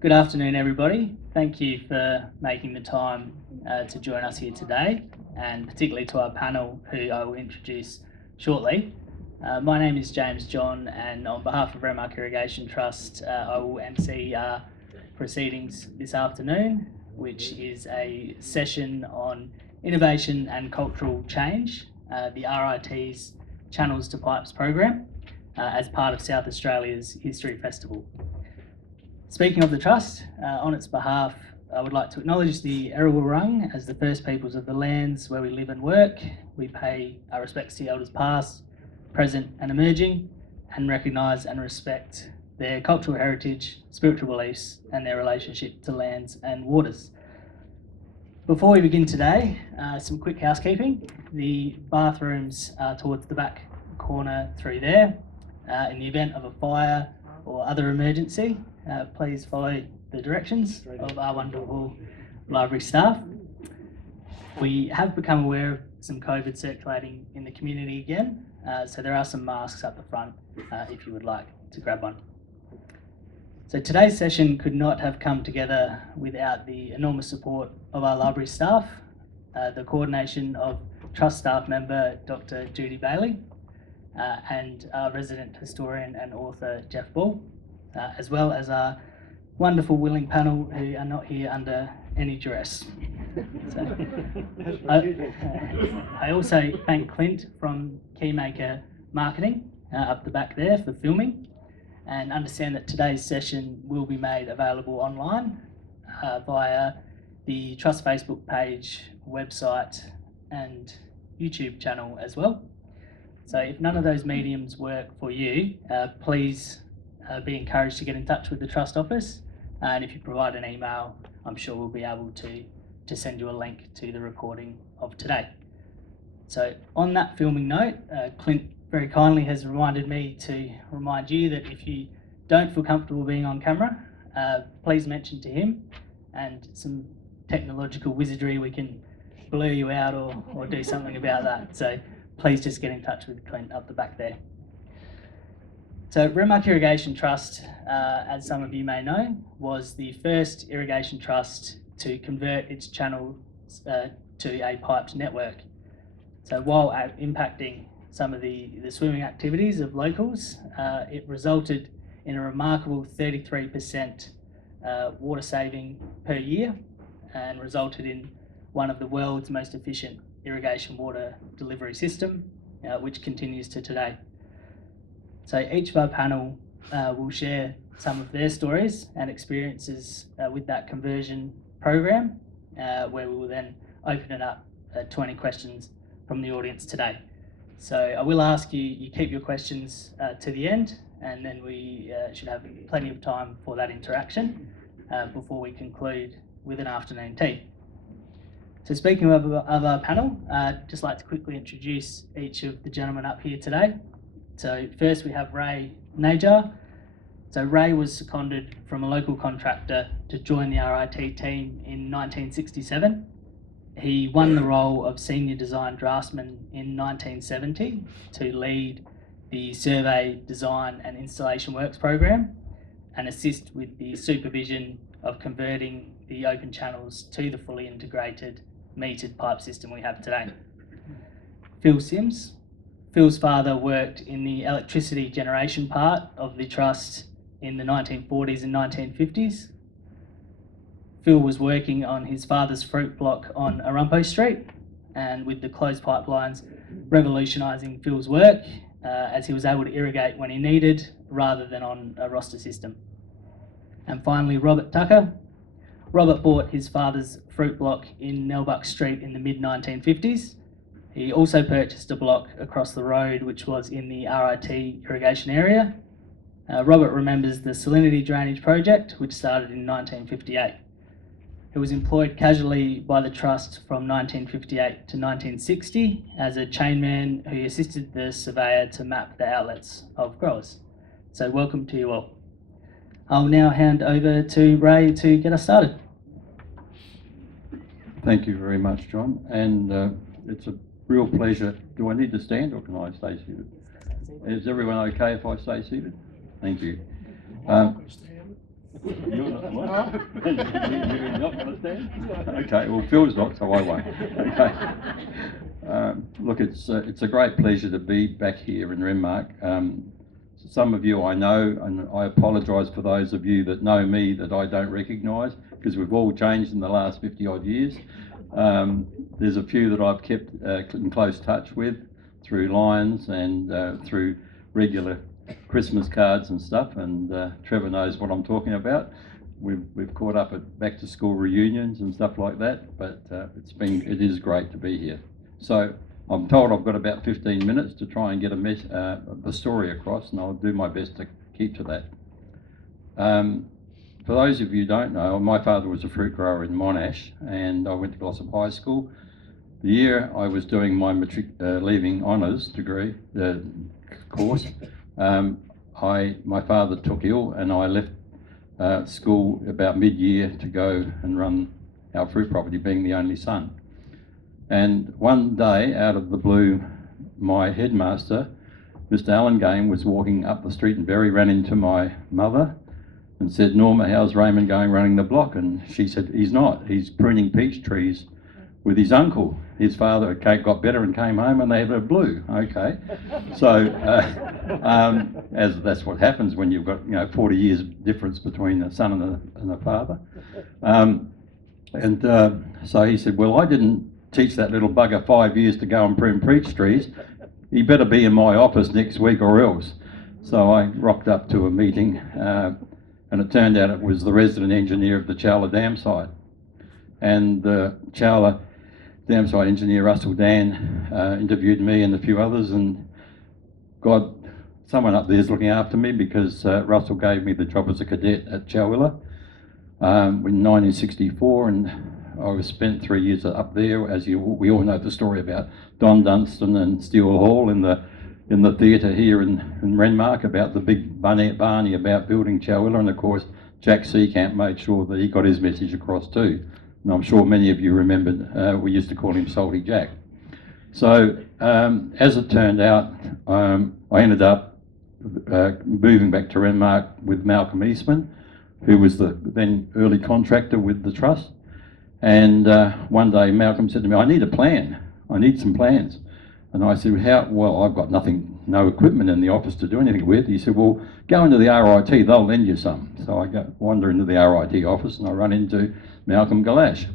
Good afternoon, everybody. Thank you for making the time to join us here today, and particularly to our panel, who I will introduce shortly. My name is James John, and on behalf of Renmark Irrigation Trust, I will MC our proceedings this afternoon, which is a session on innovation and cultural change, the RIT's Channels to Pipes program, as part of South Australia's History Festival. Speaking of the Trust, on its behalf, I would like to acknowledge the Erawurrung as the first peoples of the lands where we live and work. We pay our respects to elders past, present and emerging, and recognise and respect their cultural heritage, spiritual beliefs and their relationship to lands and waters. Before we begin today, some quick housekeeping. The bathrooms are towards the back corner through there. In the event of a fire or other emergency, please follow the directions of our wonderful library staff. We have become aware of some COVID circulating in the community again, so there are some masks up the front if you would like to grab one. So today's session could not have come together without the enormous support of our library staff, the coordination of Trust staff member Dr. Judy Bailey, and our resident historian and author Jeff Ball, as well as our wonderful willing panel who are not here under any duress. So, I also thank Clint from Keymaker Marketing up the back there for filming, and understand that today's session will be made available online via the Trust Facebook page, website and YouTube channel as well. So if none of those mediums work for you, please be encouraged to get in touch with the Trust office, and if you provide an email, I'm sure we'll be able to send you a link to the recording of today. So on that filming note, Clint very kindly has reminded me to remind you that if you don't feel comfortable being on camera, please mention to him, and some technological wizardry, we can blur you out or do something about that. So please just get in touch with Clint up the back there. So Renmark Irrigation Trust, as some of you may know, was the first irrigation trust to convert its channels to a piped network. So while impacting some of the swimming activities of locals, it resulted in a remarkable 33% water saving per year, and resulted in one of the world's most efficient irrigation water delivery system, which continues to today. So each of our panel will share some of their stories and experiences with that conversion program, where we will then open it up to any questions from the audience today. So I will ask you keep your questions to the end, and then we should have plenty of time for that interaction before we conclude with an afternoon tea. So speaking of our panel, I'd just like to quickly introduce each of the gentlemen up here today. So first we have Ray Najar. So Ray was seconded from a local contractor to join the RIT team in 1967. He won the role of Senior Design Draftsman in 1970 to lead the Survey, Design and Installation Works program and assist with the supervision of converting the open channels to the fully integrated metered pipe system we have today. Phil Sims. Phil's father worked in the electricity generation part of the trust in the 1940s and 1950s. Phil was working on his father's fruit block on Arumpo Street, and with the closed pipelines revolutionising Phil's work, as he was able to irrigate when he needed rather than on a roster system. And finally, Robert Tucker. Robert bought his father's fruit block in Nelbuck Street in the mid-1950s. He also purchased a block across the road which was in the RIT irrigation area. Robert remembers the salinity drainage project, which started in 1958. He was employed casually by the Trust from 1958 to 1960 as a chainman who assisted the surveyor to map the outlets of growers. So welcome to you all. I'll now hand over to Ray to get us started. Thank you very much, John, and it's a real pleasure. Do I need to stand or can I stay seated? Is everyone okay if I stay seated? Thank you. You're not what? You're not going to stand? Okay, well, Phil's not, so I won't. Okay. Look, it's a great pleasure to be back here in Renmark. Some of you I know, and I apologise for those of you that know me that I don't recognise, because we've all changed in the last 50 odd years. There's a few that I've kept in close touch with through Lions and through regular Christmas cards and stuff, and Trevor knows what I'm talking about. We've caught up at back to school reunions and stuff like that, but it is great to be here. So I'm told I've got about 15 minutes to try and get the story across, and I'll do my best to keep to that. For those of you who don't know, my father was a fruit grower in Monash, and I went to Glossop High School. The year I was doing my leaving honours degree course, my father took ill, and I left school about mid-year to go and run our fruit property, being the only son. And one day, out of the blue, my headmaster, Mr. Allen Game, was walking up the street in Bury, ran into my mother and said, "Norma, how's Raymond going running the block?" And she said, "He's not. He's pruning peach trees with his uncle. His father got better and came home and they had a blue." Okay. So, as that's what happens when you've got 40 years difference between a son and a father. So he said, "Well, I didn't teach that little bugger 5 years to go and prune peach trees. He better be in my office next week or else." So I rocked up to a meeting, and it turned out it was the resident engineer of the Chowla Dam site. And the Chowla Dam site engineer, Russell Dan, interviewed me and a few others, and someone up there is looking after me, because Russell gave me the job as a cadet at Chowla in 1964, and I spent 3 years up there. We all know the story about Don Dunstan and Steele Hall in the theatre here in Renmark, about the big Barney about building Chowla, and of course Jack Seacamp made sure that he got his message across too. And I'm sure many of you remembered, we used to call him Salty Jack. So as it turned out, I ended up moving back to Renmark with Malcolm Eastman, who was the then early contractor with the trust. And one day Malcolm said to me, "I need a plan. I need some plans." And I said, "How?" "Well, I've got no equipment in the office to do anything with." He said, "Well, go into the RIT, they'll lend you some." So I wander into the RIT office and I run into Malcolm Galash.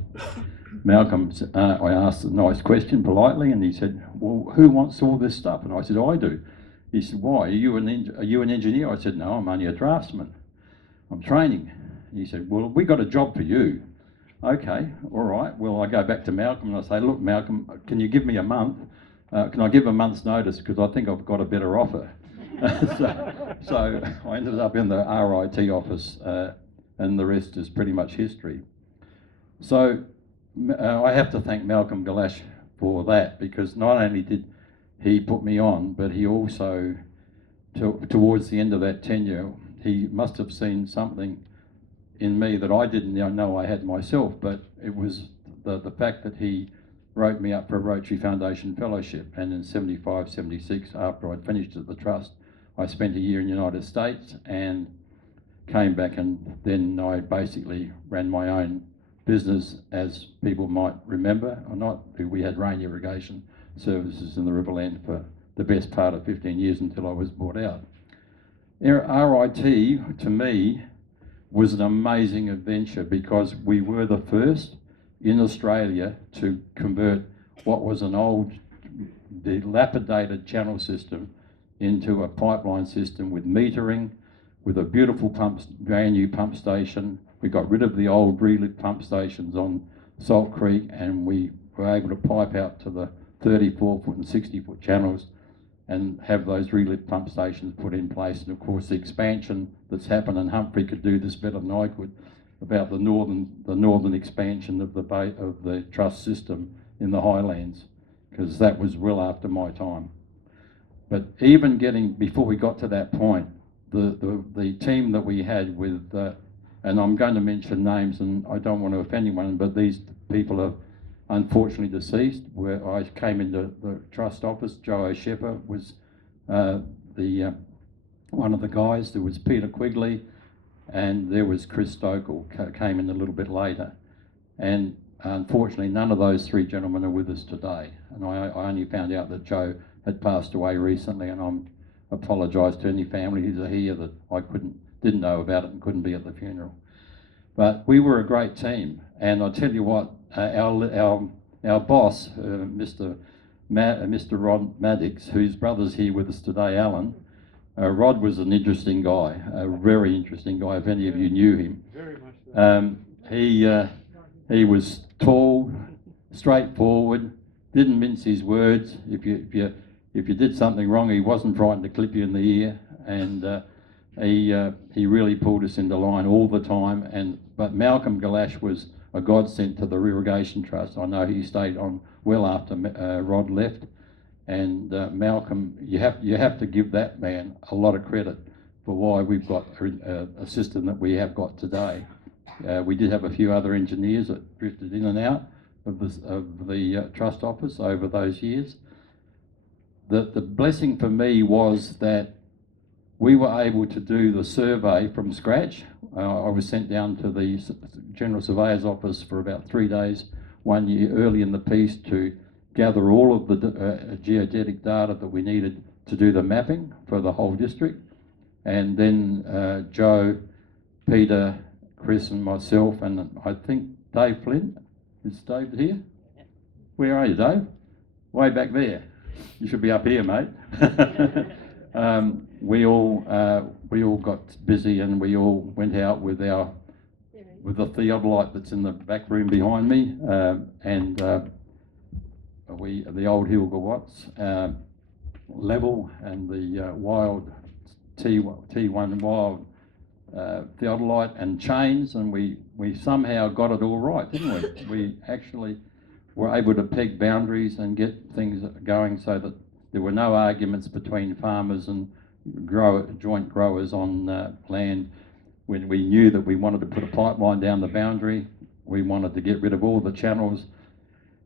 Malcolm, I asked a nice question politely, and he said, "Well, who wants all this stuff?" And I said, "I do." He said, "Why? Are you an engineer?" I said, "No, I'm only a draftsman. I'm training." He said, "Well, we got a job for you." "Okay, all right." Well, I go back to Malcolm and I say, "Look, Malcolm, can you give me a month? Can I give a month's notice, because I think I've got a better offer." So I ended up in the RIT office, and the rest is pretty much history. So I have to thank Malcolm Galash for that, because not only did he put me on, but he also, towards the end of that tenure, he must have seen something in me that I didn't know I had myself, but it was the fact that he wrote me up for a Rotary Foundation Fellowship. And in 75, 76, after I'd finished at the Trust, I spent a year in the United States and came back, and then I basically ran my own business, as people might remember or not. We had Rain Irrigation Services in the Riverland for the best part of 15 years until I was bought out. RIT, to me, was an amazing adventure, because we were the first in Australia to convert what was an old, dilapidated channel system into a pipeline system with metering, with a beautiful brand new pump station. We got rid of the old relit pump stations on Salt Creek, and we were able to pipe out to the 34-foot and 60-foot channels and have those relit pump stations put in place. And of course the expansion that's happened, and Humphrey could do this better than I could, about the northern expansion of the trust system in the Highlands, because that was well after my time. But even before we got to that point, the team that we had with, and I'm going to mention names and I don't want to offend anyone, but these people are unfortunately deceased. Where I came into the trust office, Joe O'Shepper was one of the guys. There was Peter Quigley, and there was Chris Stokel, came in a little bit later. And unfortunately, none of those three gentlemen are with us today. And I only found out that Joe had passed away recently, and I apologise to any families who are here that I didn't know about it and couldn't be at the funeral. But we were a great team, and I tell you what, our boss, Mr. Rod Maddox, whose brother's here with us today, Alan. Rod was an interesting guy, a very interesting guy. If any of you knew him, Very much so. He was tall, straightforward, didn't mince his words. If you did something wrong, he wasn't frightened to clip you in the ear, and he really pulled us into line all the time. But Malcolm Galash was a godsend to the Irrigation Trust. I know he stayed on well after Rod left, and Malcolm, you have to give that man a lot of credit for why we've got a system that we have got today. We did have a few other engineers that drifted in and out of the trust office over those years. The blessing for me was that we were able to do the survey from scratch. I was sent down to the General Surveyor's office for about 3 days, 1 year early in the piece, to gather all of the geodetic data that we needed to do the mapping for the whole district. And then Joe, Peter, Chris and myself, and I think Dave Flynn. Is Dave here? Where are you, Dave? Way back there. You should be up here, mate. We all got busy, and we all went out with the theodolite that's in the back room behind me, and the old Hilger Watts level, and the wild T1 wild theodolite and chains, and we somehow got it all right, didn't we? We actually were able to peg boundaries and get things going so that there were no arguments between farmers and joint growers on land. When we knew that we wanted to put a pipeline down the boundary, we wanted to get rid of all the channels.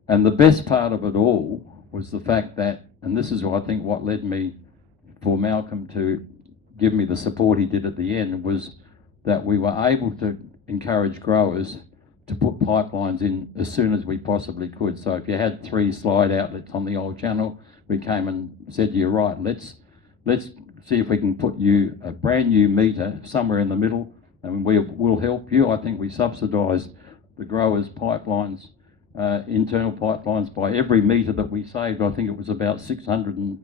And the best part of it all was the fact that, and this is I think what led me for Malcolm to give me the support he did at the end, was that we were able to encourage growers to put pipelines in as soon as we possibly could. So if you had 3 slide outlets on the old channel, we came and said to you, right, let's see if we can put you a brand new meter somewhere in the middle, and we'll help you. I think we subsidised the growers' pipelines, internal pipelines, by every metre that we saved. I think it was about $600+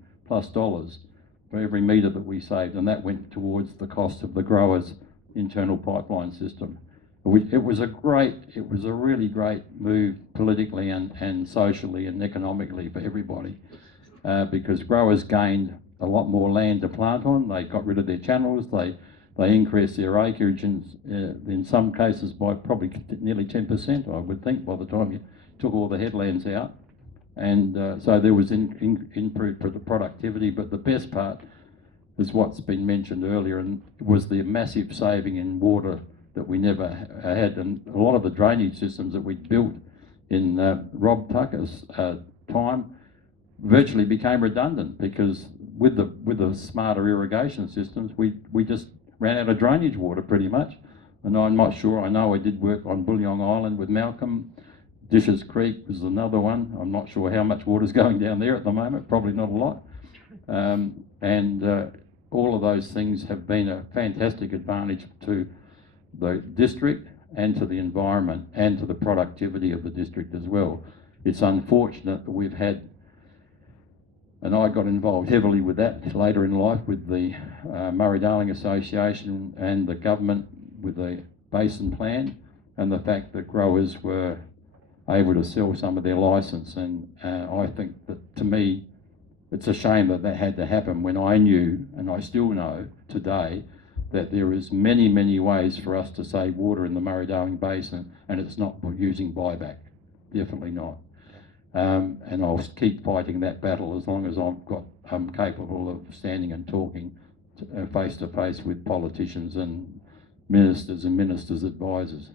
for every metre that we saved, and that went towards the cost of the growers' internal pipeline system. It was a really great move politically and socially and economically for everybody, because growers gained a lot more land to plant on. They got rid of their channels. They increased their acreage in some cases by probably nearly 10%, I would think, by the time you took all the headlands out. And so there was improved productivity, but the best part is what's been mentioned earlier, and was the massive saving in water that we never had. And a lot of the drainage systems that we built in Rob Tucker's time virtually became redundant, because with the smarter irrigation systems, we just ran out of drainage water pretty much. And I'm not sure, I know I did work on Bullyong Island with Malcolm. Dishes Creek was another one. I'm not sure how much water's going down there at the moment, probably not a lot. All of those things have been a fantastic advantage to the district and to the environment and to the productivity of the district as well. It's unfortunate that we've had, and I got involved heavily with that later in life with the Murray-Darling Association and the government with the basin plan, and the fact that growers were able to sell some of their licence. And I think that, to me, it's a shame that that had to happen when I knew, and I still know today, that there is many, many ways for us to save water in the Murray-Darling Basin, and it's not using buyback, definitely not. And I'll keep fighting that battle as long as I'm capable of standing and talking face to face with politicians and ministers' advisors.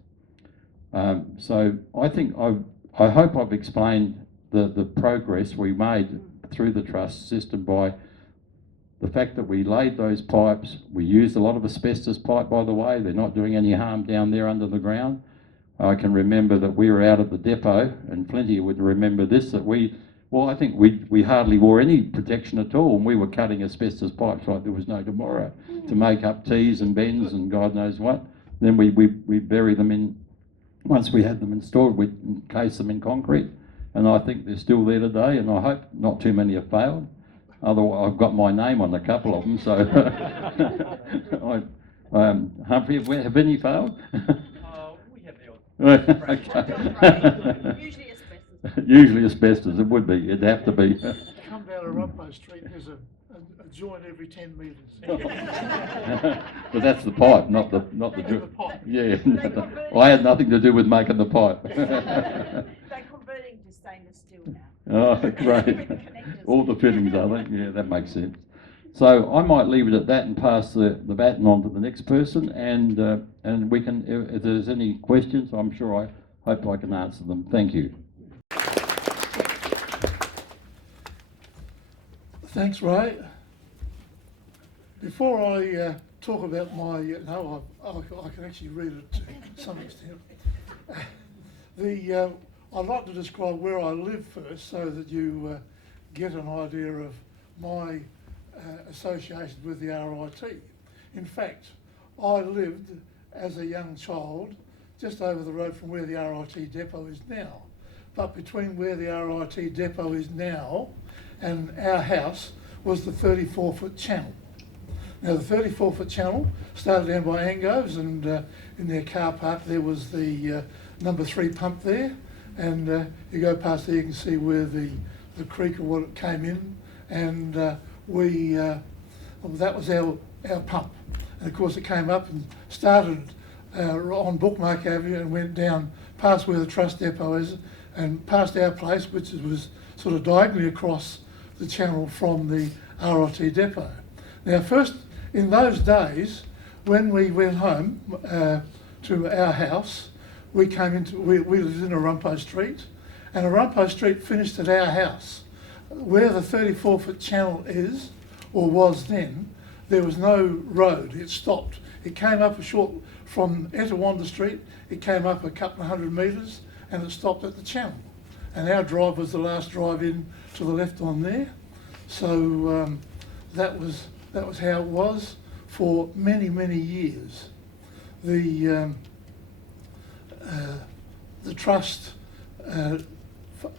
So I think I hope I've explained the progress we made through the trust system by the fact that we laid those pipes, we used a lot of asbestos pipe, by the way, they're not doing any harm down there under the ground. I can remember that we were out at the depot, and plenty would remember this, that I think we hardly wore any protection at all, and we were cutting asbestos pipes like there was no tomorrow to make up T's and bends and God knows what. Then we bury them in, once we had them installed, we'd encase them in concrete, and I think they're still there today, and I hope not too many have failed. Otherwise, I've got my name on a couple of them, so Humphrey, have any failed? We have the odd. Okay. Usually asbestos. Usually asbestos, it would be, it'd have to be. Come down to Rumpo Street, there's a joint every 10 metres. But that's the pipe, not the The joint. pipe. Yeah, I had nothing to do with making the pipe. They're converting to stainless steel now. Oh, great. All the fittings, are they? Yeah, that makes sense. So I might leave it at that and pass the baton on to the next person, and we can, if there's any questions, I'm sure I hope I can answer them. Thank you. Thanks, Ray. Before I talk about my, I can actually read it to some extent. I'd like to describe where I live first so that you get an idea of my association with the RIT. In fact, I lived as a young child just over the road from where the RIT depot is now. But between where the RIT depot is now and our house was the 34-foot channel. Now the 34-foot channel started down by Ango's, and in their car park there was the number 3 pump there, and you go past there you can see where the creek or what it came in, and that was our pump. And of course it came up and started on Bookmark Avenue and went down past where the Trust depot is and past our place, which was sort of diagonally across the channel from the RIT depot. Now first, in those days, when we went home to our house, we lived in Arumpo Street, and Arumpo Street finished at our house. Where the 34-foot channel is, or was then, there was no road, it stopped. It came up from Etowanda Street, it came up a couple of 100 metres, and it stopped at the channel. And our drive was the last drive in to the left on there. So that was how it was for many, many years. The Trust,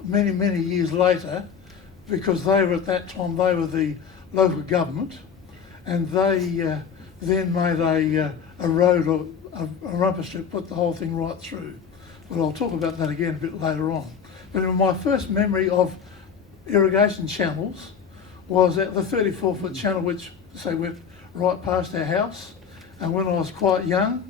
many, many years later, because they were at that time, they were the local government, and they then made a road, a Rumpo Street, put the whole thing right through. But I'll talk about that again a bit later on. But my first memory of irrigation channels was at the 34-foot channel, which went right past our house. And when I was quite young,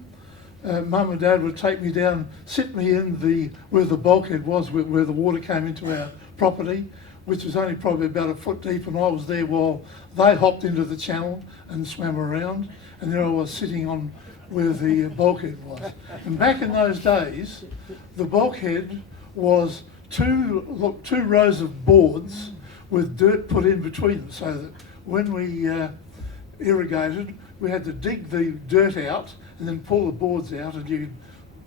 Mum and Dad would take me down, sit me in where the bulkhead was, where the water came into our property, which was only probably about a foot deep, and I was there while they hopped into the channel and swam around, and there I was sitting on where the bulkhead was. And back in those days, the bulkhead was two rows of boards with dirt put in between them, so that when we irrigated, we had to dig the dirt out and then pull the boards out, and you could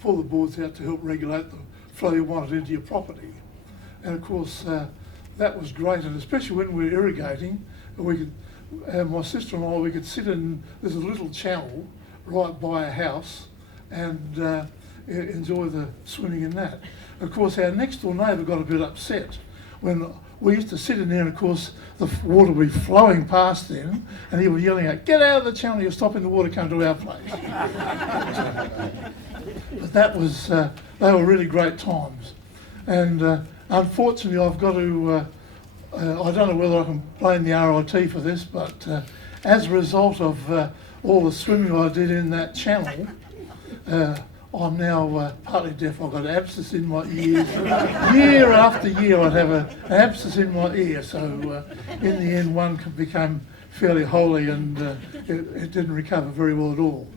pull the boards out to help regulate the flow you wanted into your property. And of course, that was great, and especially when we were irrigating, we could, my sister and I, we could sit in, there's a little channel right by our house, and enjoy the swimming in that. Of course, our next door neighbour got a bit upset when we used to sit in there, and of course the water would be flowing past them, and he was yelling out, "Get out of the channel, you're stopping the water coming to our place." But that was, they were really great times. And unfortunately I've got to, I don't know whether I can blame the RIT for this, but as a result of all the swimming I did in that channel, I'm now partly deaf. I've got abscess in my ears. Year after year I'd have an abscess in my ear, so in the end one became fairly holy, and it didn't recover very well at all.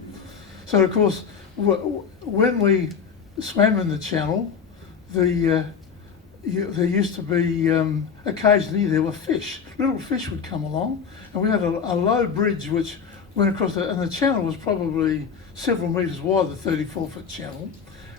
So of course, when we swam in the channel, there used to be, occasionally there were fish. Little fish would come along, and we had a low bridge which went across, and the channel was probably several metres wide, the 34-foot channel.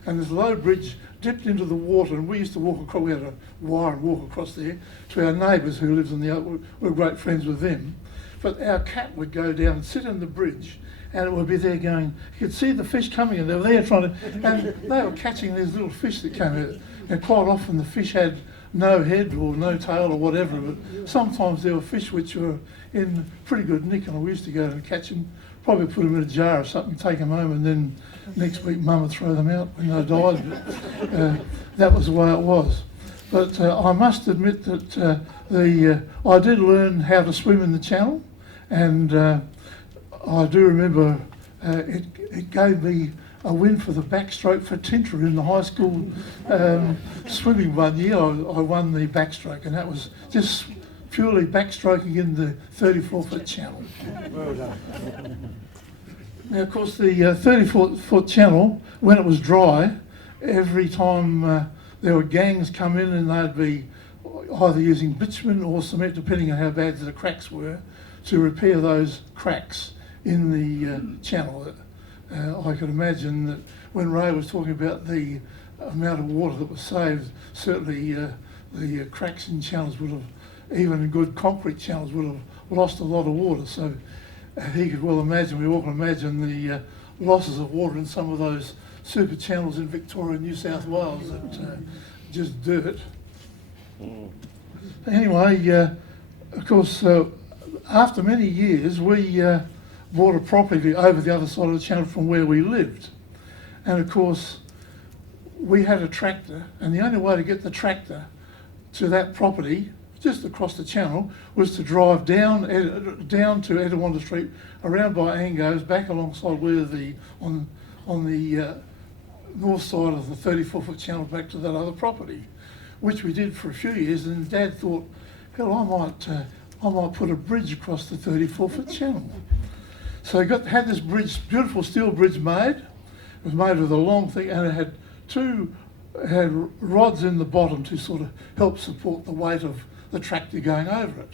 And this low bridge dipped into the water, and we used to walk across, we had a wire and walk across there to our neighbours who lived on the other, we were great friends with them. But our cat would go down and sit on the bridge, and it would be there going, you could see the fish coming, and they were there trying to, and they were catching these little fish that came out. And quite often the fish had no head or no tail or whatever, but sometimes there were fish which were in pretty good nick, and we used to go and catch them, probably put them in a jar or something, take them home, and then next week Mum would throw them out when they died. But, that was the way it was. But I must admit that I did learn how to swim in the channel, and I do remember it gave me a win for the backstroke for Tinter in the high school swimming one year. I won the backstroke, and that was just purely backstroking in the 34-foot channel. Well done. Now, of course, the 34-foot channel, when it was dry, every time there were gangs come in, and they'd be either using bitumen or cement, depending on how bad the cracks were, to repair those cracks in the channel. I could imagine that when Ray was talking about the amount of water that was saved, certainly the cracks in channels would have, even in good concrete channels, would have lost a lot of water. So he could well imagine, we all can imagine the losses of water in some of those super channels in Victoria and New South Wales that just dirt. Anyway, of course, after many years, we bought a property over the other side of the channel from where we lived. And of course, we had a tractor, and the only way to get the tractor to that property, just across the channel, was to drive down to Edawanda Street, around by Angos, back alongside where on the north side of the 34-foot channel, back to that other property, which we did for a few years. And Dad thought, hell, I might put a bridge across the 34-foot channel. So he had this bridge, beautiful steel bridge made. It was made with a long thing, and it had rods in the bottom to sort of help support the weight of the tractor going over it.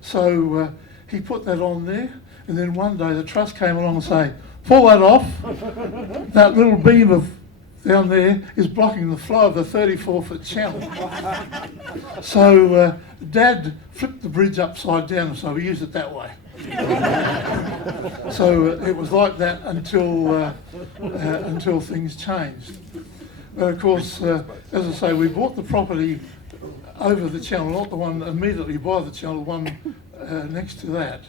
So he put that on there, and then one day the trust came along and say, pull that off. That little beam of down there is blocking the flow of the 34-foot channel. So Dad flipped the bridge upside down, so we used it that way. So it was like that until things changed. But of course, as I say, we bought the property over the channel, not the one immediately by the channel, the one next to that.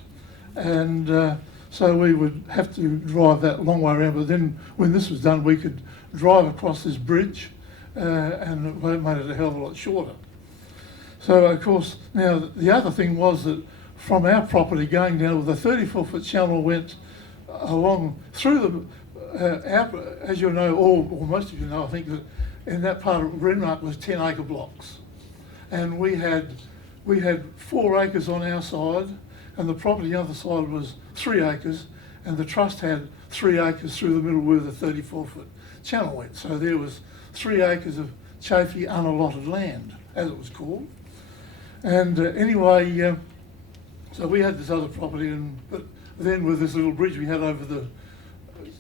And so we would have to drive that long way around, but then when this was done, we could drive across this bridge, and it made it a hell of a lot shorter. So of course, now the other thing was that from our property going down with the 34-foot channel went along through the, as you know, or most of you know, I think that in that part of Renmark was 10-acre blocks. And we had 4 acres on our side, and the property on the other side was 3 acres, and the trust had 3 acres through the middle where the 34-foot channel went. So there was 3 acres of Chafee unallotted land, as it was called. And anyway, so we had this other property, but then with this little bridge we had over the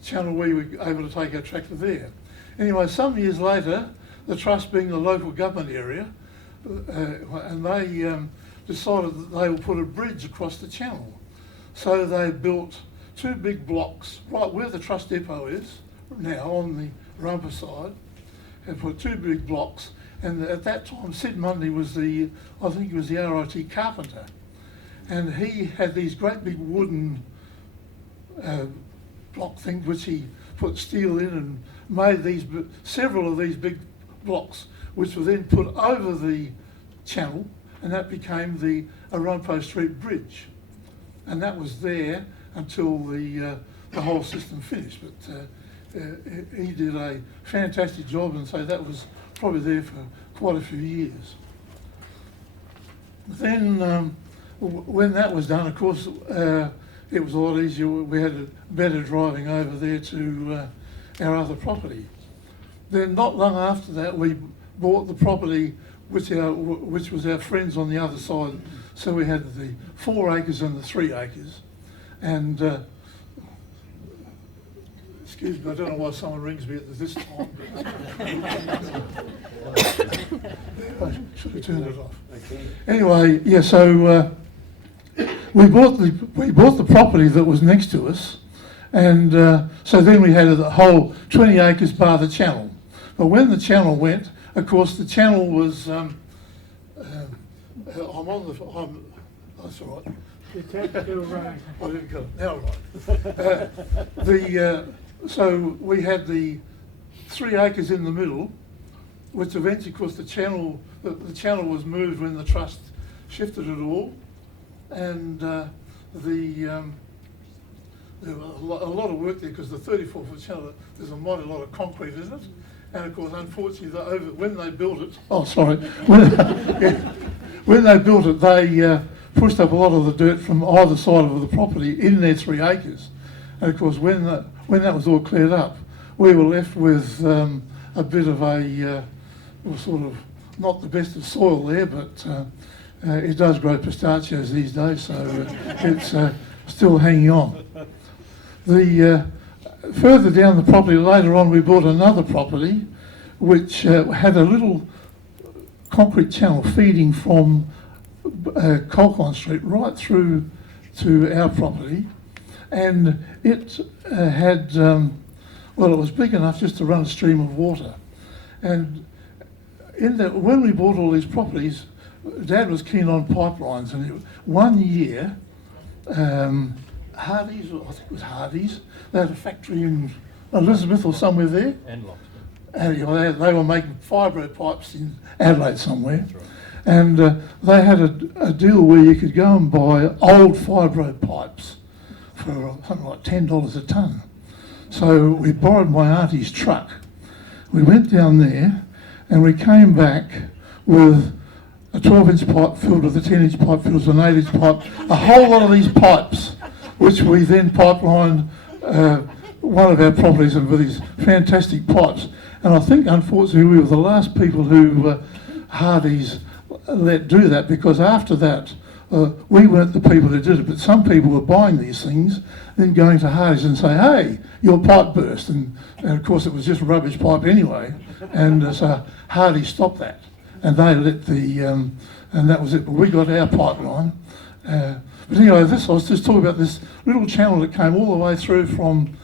channel, we were able to take our tractor there. Anyway, some years later, the trust being the local government area, and they decided that they would put a bridge across the channel. So they built 2 big blocks right where the trust depot is now, on the Rumpa side, and put 2 big blocks. And at that time, Sid Mundy was I think he was the RIT carpenter, and he had these great big wooden block things which he put steel in and made several of these big blocks, which were then put over the channel, and that became the Arumpo Street Bridge. And that was there until the whole system finished. But he did a fantastic job, and so that was probably there for quite a few years. Then when that was done, of course, it was a lot easier. We had better driving over there to our other property. Then not long after that, we bought the property which was our friends on the other side. So we had the 4 acres and the 3 acres. And excuse me, I don't know why someone rings me at this time. I should have turned it off. Anyway, yeah. So we bought the property that was next to us, and so then we had a whole 20 acres bar the channel. But when the channel went, of course, the channel was. That's all right. You take it to right. I didn't cut it. Now right. So we had the 3 acres in the middle, which eventually, of course, the channel was moved when the trust shifted it all, and there was a lot of work there because the 34-foot channel, there's a mighty lot of concrete in it, and of course, unfortunately, when they built it, when they built it, they pushed up a lot of the dirt from either side of the property in their 3 acres, and of course, when that was all cleared up, we were left with a bit of a sort of not the best of soil there, but it does grow pistachios these days, so it's still hanging on. Further down the property later on, we bought another property which had a little concrete channel feeding from Colquhoun Street right through to our property, and it had, well, it was big enough just to run a stream of water. And when we bought all these properties, Dad was keen on pipelines, and one year, Hardy's, I think it was Hardy's, they had a factory in Elizabeth or somewhere there. And Loxton. And they were making fibro pipes in Adelaide somewhere. That's right. And they had a deal where you could go and buy old fibro pipes for something like $10 a tonne. So we borrowed my auntie's truck. We went down there and we came back with a 12-inch pipe filled with a 10-inch pipe filled with an 8-inch pipe, a whole lot of these pipes, which we then pipelined one of our properties with these fantastic pipes. And I think, unfortunately, we were the last people who Hardy's let do that, because after that, we weren't the people who did it, but some people were buying these things, then going to Hardy's and say, hey, your pipe burst. And of course, it was just a rubbish pipe anyway. And so Hardy stopped that. And they let and that was it. But we got our pipeline. But anyway, I was just talking about this little channel that came all the way through from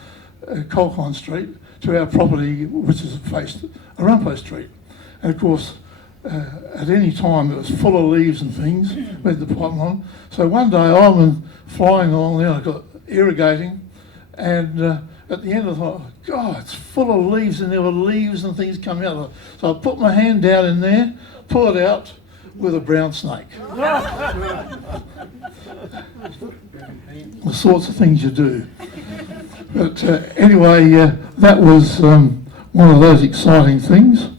Colquhoun Street to our property, which is faced Arumpo Street. And of course, at any time it was full of leaves and things, with the pipeline. So one day I was flying along there, I got irrigating, and at the end I thought, God, it's full of leaves, and there were leaves and things coming out. So I put my hand down in there, pull it out with a brown snake. The sorts of things you do. But anyway, that was one of those exciting things.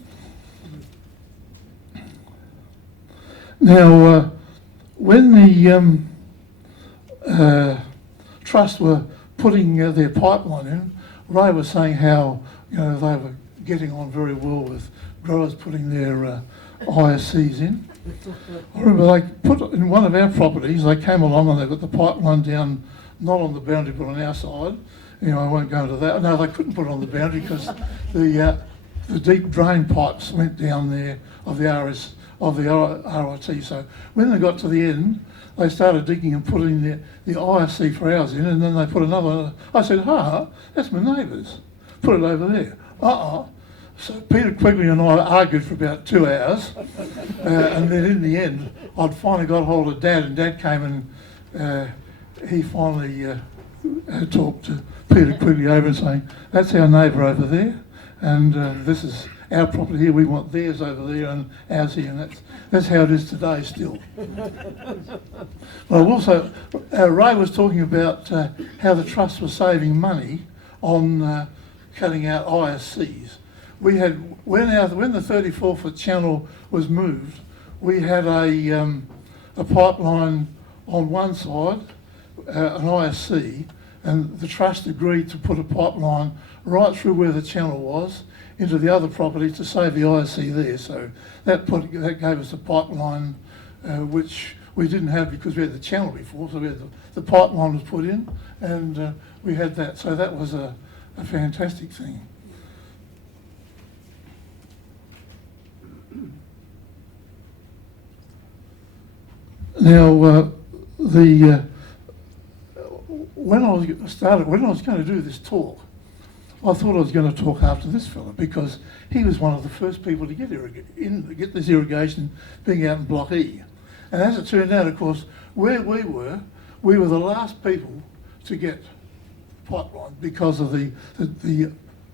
Now, when the trust were putting their pipeline in, Ray was saying how they were getting on very well with growers putting their ISCs in. I remember they put in one of our properties, they came along and they got the pipeline down, not on the boundary but on our side. I won't go into that. No, they couldn't put it on the boundary because the deep drain pipes went down there of the RIT. So when they got to the end, they started digging and putting the ISC for ours in, and then they put another one. I said, that's my neighbour's. Put it over there. So Peter Quigley and I argued for about 2 hours, and then in the end, I'd finally got hold of Dad, and Dad came and he finally talked to Peter Quigley over and saying, that's our neighbour over there, and this is our property here, we want theirs over there and ours here, and that's how it is today still. Well, also, Ray was talking about how the trust was saving money on cutting out ISCs. We had, when the 34-foot channel was moved, we had a pipeline on one side, an ISC, and the trust agreed to put a pipeline right through where the channel was into the other property to save the IC there. So that gave us a pipeline which we didn't have because we had the channel before. So we had the pipeline was put in, and we had that. So that was a fantastic thing. Now, when I was going to do this talk, I thought I was going to talk after this fella because he was one of the first people to get this irrigation being out in Block E. And as it turned out, of course, where we were the last people to get pipeline because of the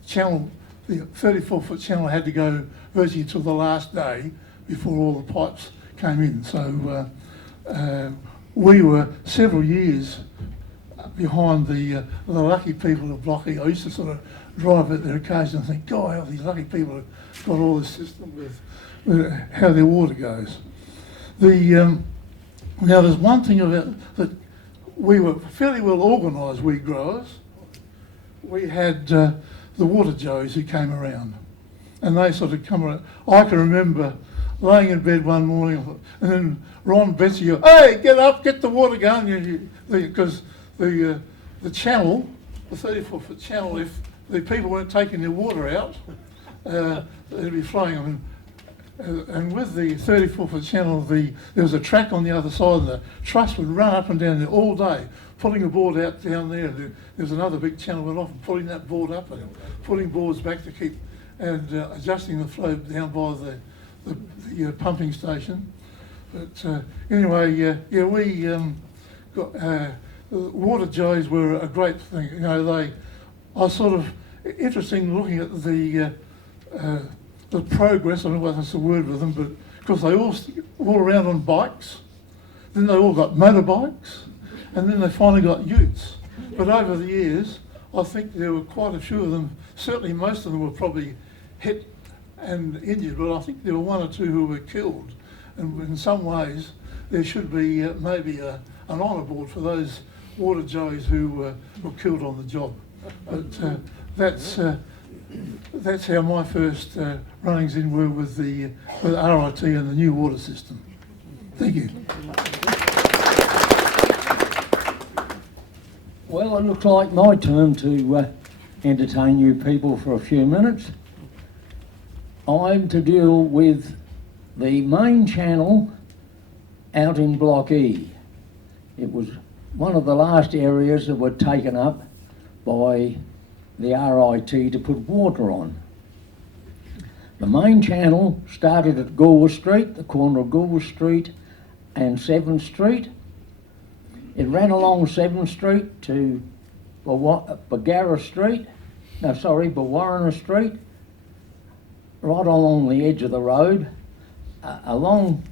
channel, the 34-foot channel had to go virtually till the last day before all the pipes came in. So we were several years behind the lucky people of Block E. I used to sort of drive at their occasion and think, God, how these lucky people have got all this system with how their water goes. Now there's one thing about that we were fairly well organised, we growers. We had the water joes who came around, and they sort of come around. I can remember laying in bed one morning, and then Ron, Betsy, go, hey, get up, get the water going, because the channel, the 34-foot channel, if the people weren't taking their water out, they'd be flowing. I mean, and with the 34-foot channel, there was a track on the other side, and the truss would run up and down there all day, pulling a board out down there. And there's another big channel went off and pulling that board up and pulling boards back to keep and adjusting the flow down by the pumping station. But anyway, yeah, we got water joes were a great thing. You know, I was sort of interesting looking at the progress. I don't know whether that's the word with them, but because they all around on bikes, then they all got motorbikes, and then they finally got utes. But over the years, I think there were quite a few of them. Certainly, most of them were probably hit and injured, but I think there were one or two who were killed. And in some ways, there should be maybe an honour board for those water joes who were killed on the job. But that's how my first runnings in were with RIT and the new water system. Thank you. Well, it looks like my turn to entertain you people for a few minutes. I'm to deal with the main channel out in Block E. It was one of the last areas that were taken up by the RIT to put water on. The main channel started at Gore Street, the corner of Gore Street and 7th Street. It ran along 7th Street to Bawarrina Street, right along the edge of the road, along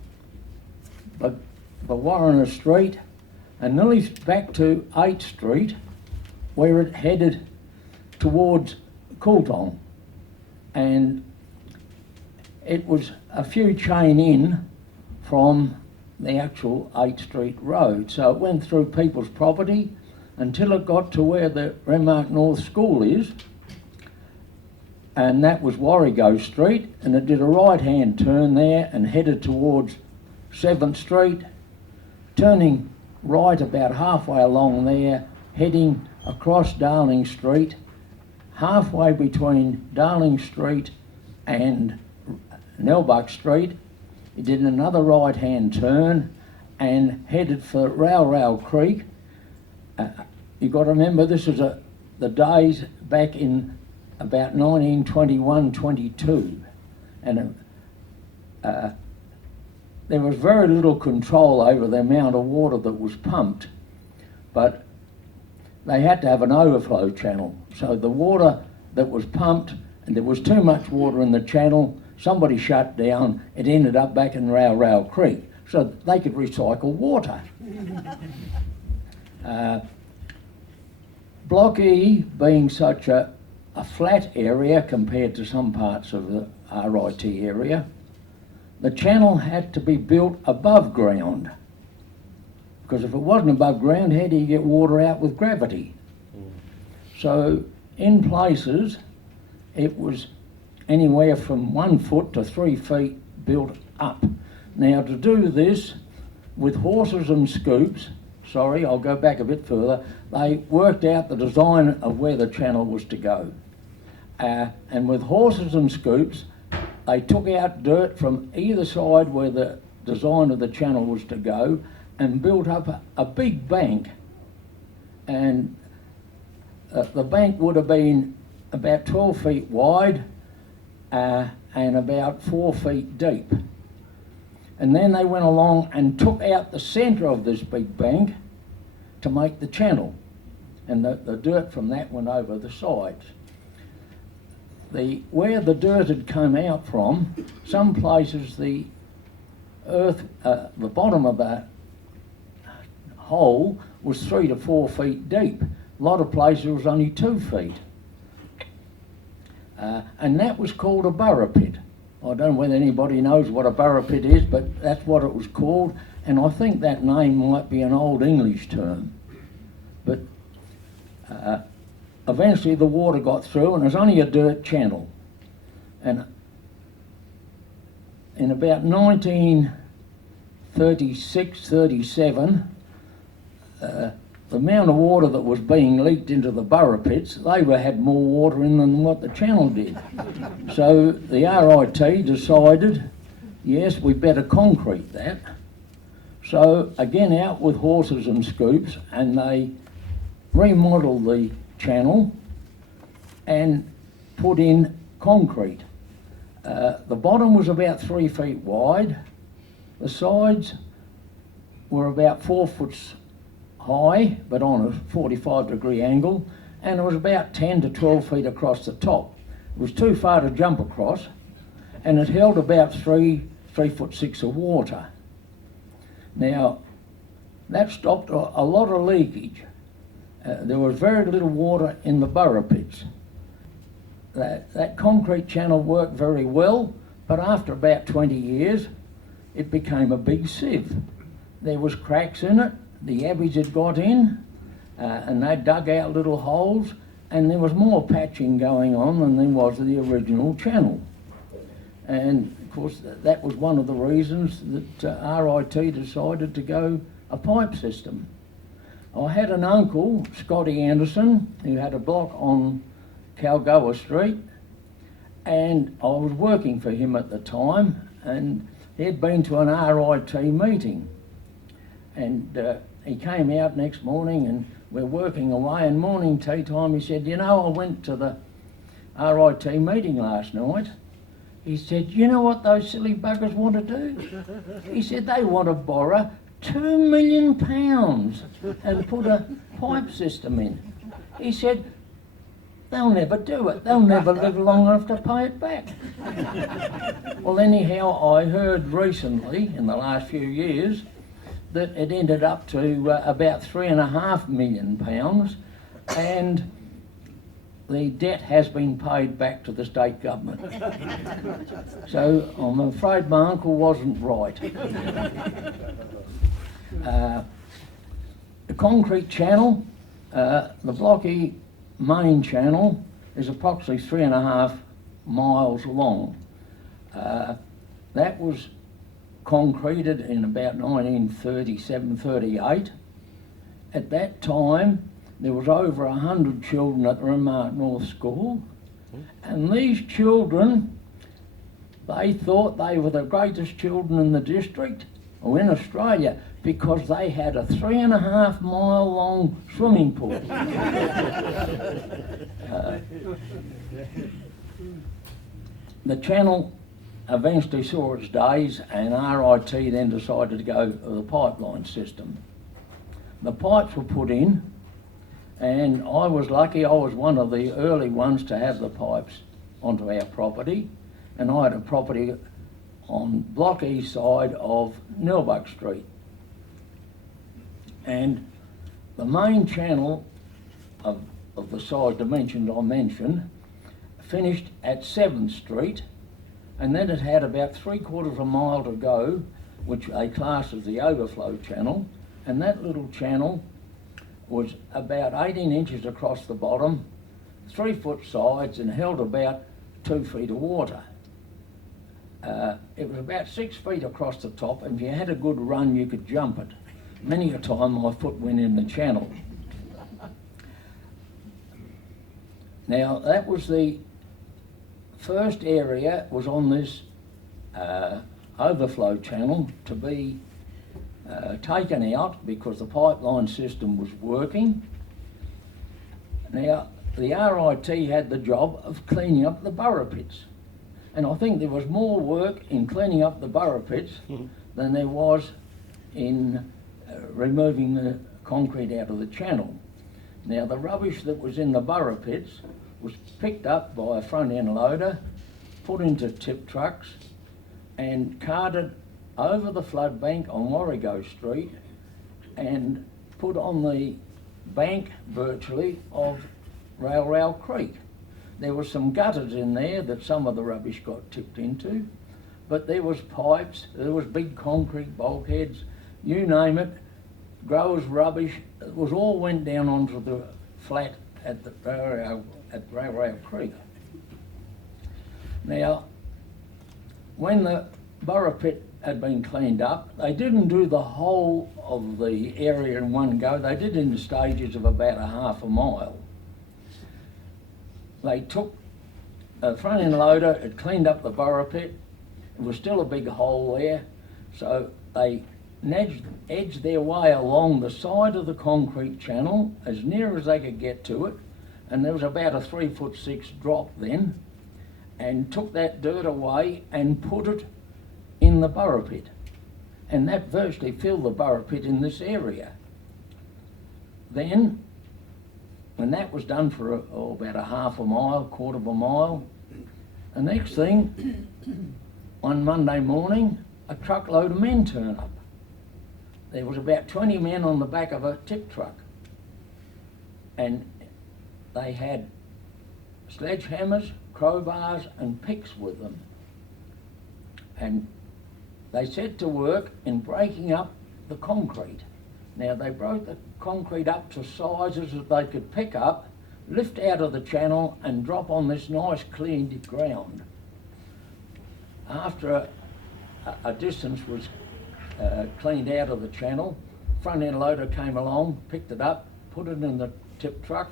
Bawarrina Street, and nearly back to 8th Street, where it headed towards Coulton. And it was a few chain in from the actual 8th Street road. So it went through people's property until it got to where the Renmark North School is, and that was Warrego Street, and it did a right-hand turn there and headed towards 7th Street, turning right about halfway along there, heading across Darling Street, halfway between Darling Street and Nelbuck Street. It did another right-hand turn and headed for Row Creek. You've got to remember, this is the days back in about 1921-22, and there was very little control over the amount of water that was pumped, but they had to have an overflow channel. So the water that was pumped, and there was too much water in the channel, somebody shut down, it ended up back in Row Creek, so they could recycle water. Block E being such a flat area compared to some parts of the RIT area, the channel had to be built above ground, because if it wasn't above ground, how do you get water out with gravity? So in places it was anywhere from 1 foot to 3 feet built up. Now, to do this with horses and scoops, sorry, I'll go back a bit further, they worked out the design of where the channel was to go. And with horses and scoops, they took out dirt from either side where the design of the channel was to go and built up a big bank. And the bank would have been about 12 feet wide and about 4 feet deep. And then they went along and took out the centre of this big bank to make the channel. And the dirt from that went over the sides. Where the dirt had come out from, some places the earth, the bottom of the hole was 3 to 4 feet deep. A lot of places it was only 2 feet. And that was called a burrow pit. I don't know whether anybody knows what a burrow pit is, but that's what it was called. And I think that name might be an old English term. But eventually the water got through and it was only a dirt channel. And in about 1936, 37, the amount of water that was being leaked into the burrow pits, they had more water in than what the channel did. So the RIT decided, yes, we better concrete that. So again, out with horses and scoops, and they remodeled the channel and put in concrete. The bottom was about 3 feet wide. The sides were about 4 foot high, but on a 45-degree angle, and it was about 10 to 12 feet across the top. It was too far to jump across, and it held about 3 foot 6 of water. Now, that stopped a lot of leakage. There was very little water in the burrow pits. That concrete channel worked very well, but after about 20 years, it became a big sieve. There was cracks in it, the yabbies had got in, and they dug out little holes, and there was more patching going on than there was the original channel. And of course, that was one of the reasons that RIT decided to go a pipe system. I had an uncle, Scotty Anderson, who had a block on Calgoa Street, and I was working for him at the time, and he'd been to an RIT meeting. And he came out next morning and we're working away, and morning tea time he said, you know, I went to the RIT meeting last night. He said, you know what those silly buggers want to do? He said, they want to borrow £2 million and put a pipe system in. He said, they'll never do it. They'll never live long enough to pay it back. Well, anyhow, I heard recently, in the last few years, that it ended up to about £3.5 million, and the debt has been paid back to the state government. So I'm afraid my uncle wasn't right. The concrete channel, the blocky main channel, is approximately 3.5 miles long. That was concreted in about 1937-38. At that time, there was over 100 children at the Renmark North School, and these children, they thought they were the greatest children in the district or in Australia because they had a 3.5 mile long swimming pool. The channel eventually saw its days, and RIT then decided to go with the pipeline system. The pipes were put in, and I was lucky, I was one of the early ones to have the pipes onto our property, and I had a property on Block East side of Nilbuck Street. And the main channel of the size dimensions I mentioned finished at 7th Street, and then it had about 3/4 of a mile to go, which they classed as the overflow channel, and that little channel was about 18 inches across the bottom, 3 foot sides, and held about 2 feet of water. It was about 6 feet across the top, and if you had a good run, you could jump it. Many a time my foot went in the channel. Now, that was the first area was on this overflow channel to be taken out because the pipeline system was working. Now, the RIT had the job of cleaning up the burrow pits. And I think there was more work in cleaning up the burrow pits than there was in removing the concrete out of the channel. Now, the rubbish that was in the burrow pits was picked up by a front end loader, put into tip trucks and carted over the flood bank on Warrego Street and put on the bank virtually of Rail Creek. There were some gutters in there that some of the rubbish got tipped into, but there was pipes, there was big concrete bulkheads, you name it, growers' rubbish, it was all went down onto the flat at the Rail Creek. Now, when the burrow pit had been cleaned up, they didn't do the whole of the area in one go, they did in stages of about a half a mile. They took a front end loader, it cleaned up the burrow pit, it was still a big hole there, so they edged their way along the side of the concrete channel as near as they could get to it, and there was about a 3'6" drop then, and took that dirt away and put it in the burrow pit. And that virtually filled the burrow pit in this area. Then, when that was done for about a half a mile, quarter of a mile, the next thing, one Monday morning, a truckload of men turned up. There was about 20 men on the back of a tip truck. And they had sledgehammers, crowbars and picks with them. And they set to work in breaking up the concrete. Now, they broke the concrete up to sizes that they could pick up, lift out of the channel and drop on this nice cleaned ground. After a distance was cleaned out of the channel, front end loader came along, picked it up, put it in the tip truck,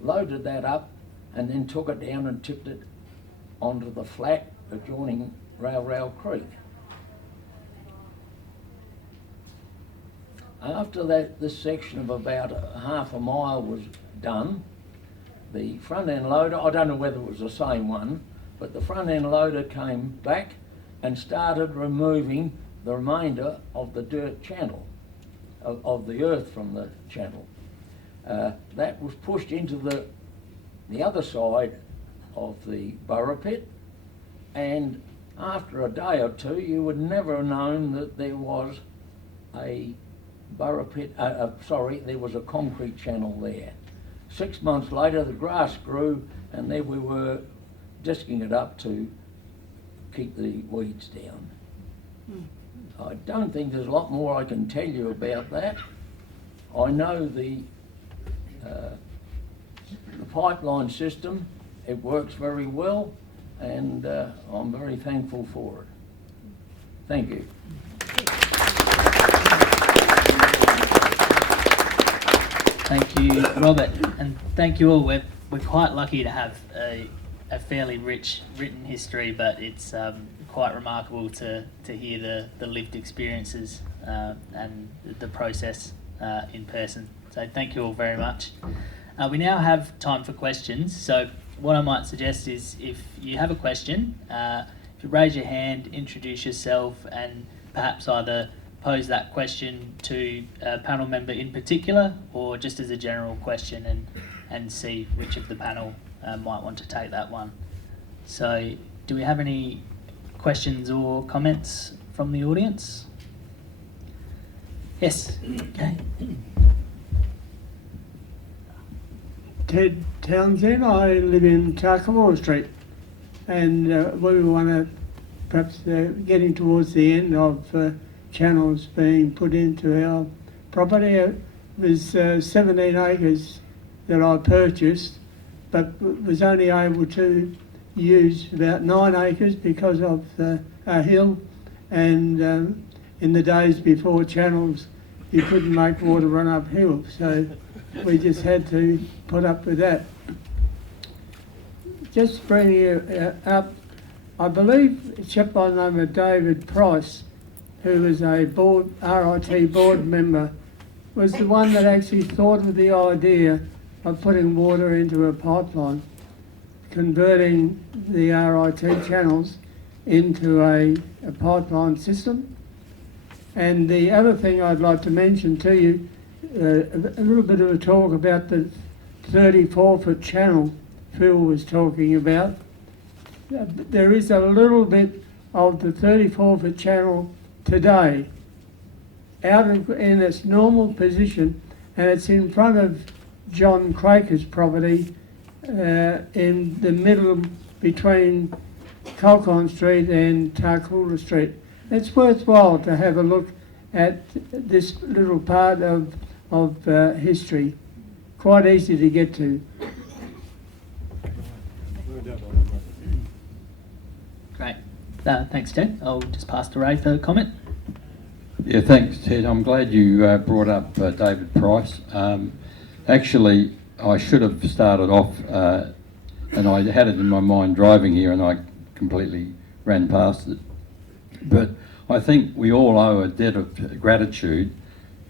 loaded that up and then took it down and tipped it onto the flat adjoining Rail Creek. After that, this section of about half a mile was done, the front end loader, I don't know whether it was the same one, but the front end loader came back and started removing the remainder of the dirt channel, of the earth from the channel. That was pushed into the other side of the burrow pit, and after a day or two you would never have known that there was a burrow pit, there was a concrete channel there. 6 months later the grass grew and there we were disking it up to keep the weeds down. I don't think there's a lot more I can tell you about that. I know the pipeline system, it works very well, and I'm very thankful for it. Thank you. Thank you, Robert, and thank you all. We're quite lucky to have a fairly rich written history, but it's quite remarkable to hear the lived experiences and the process in person. So thank you all very much. We now have time for questions. So what I might suggest is if you have a question, if you raise your hand, introduce yourself, and perhaps either pose that question to a panel member in particular or just as a general question and see which of the panel might want to take that one. So do we have any questions or comments from the audience? Yes, okay. Ted Townsend, I live in Tarkawara Street, and we want to perhaps getting towards the end of channels being put into our property. It was 17 acres that I purchased, but was only able to used about 9 acres because of a hill, and in the days before channels you couldn't make water run uphill, so we just had to put up with that. Just bringing you up, I believe a chap by the name of David Price, who was a RIT board member, was the one that actually thought of the idea of putting water into a pipeline, converting the RIT channels into a pipeline system. And the other thing I'd like to mention to you, a little bit of a talk about the 34-foot channel Phil was talking about. There is a little bit of the 34-foot channel today in its normal position, and it's in front of John Quaker's property in the middle between Colcon Street and Tarcoola Street. It's worthwhile to have a look at this little part of history. Quite easy to get to. Great. Thanks, Ted. I'll just pass to Ray for comment. Yeah, thanks, Ted. I'm glad you brought up David Price. Actually, I should have started off, and I had it in my mind driving here, and I completely ran past it. But I think we all owe a debt of gratitude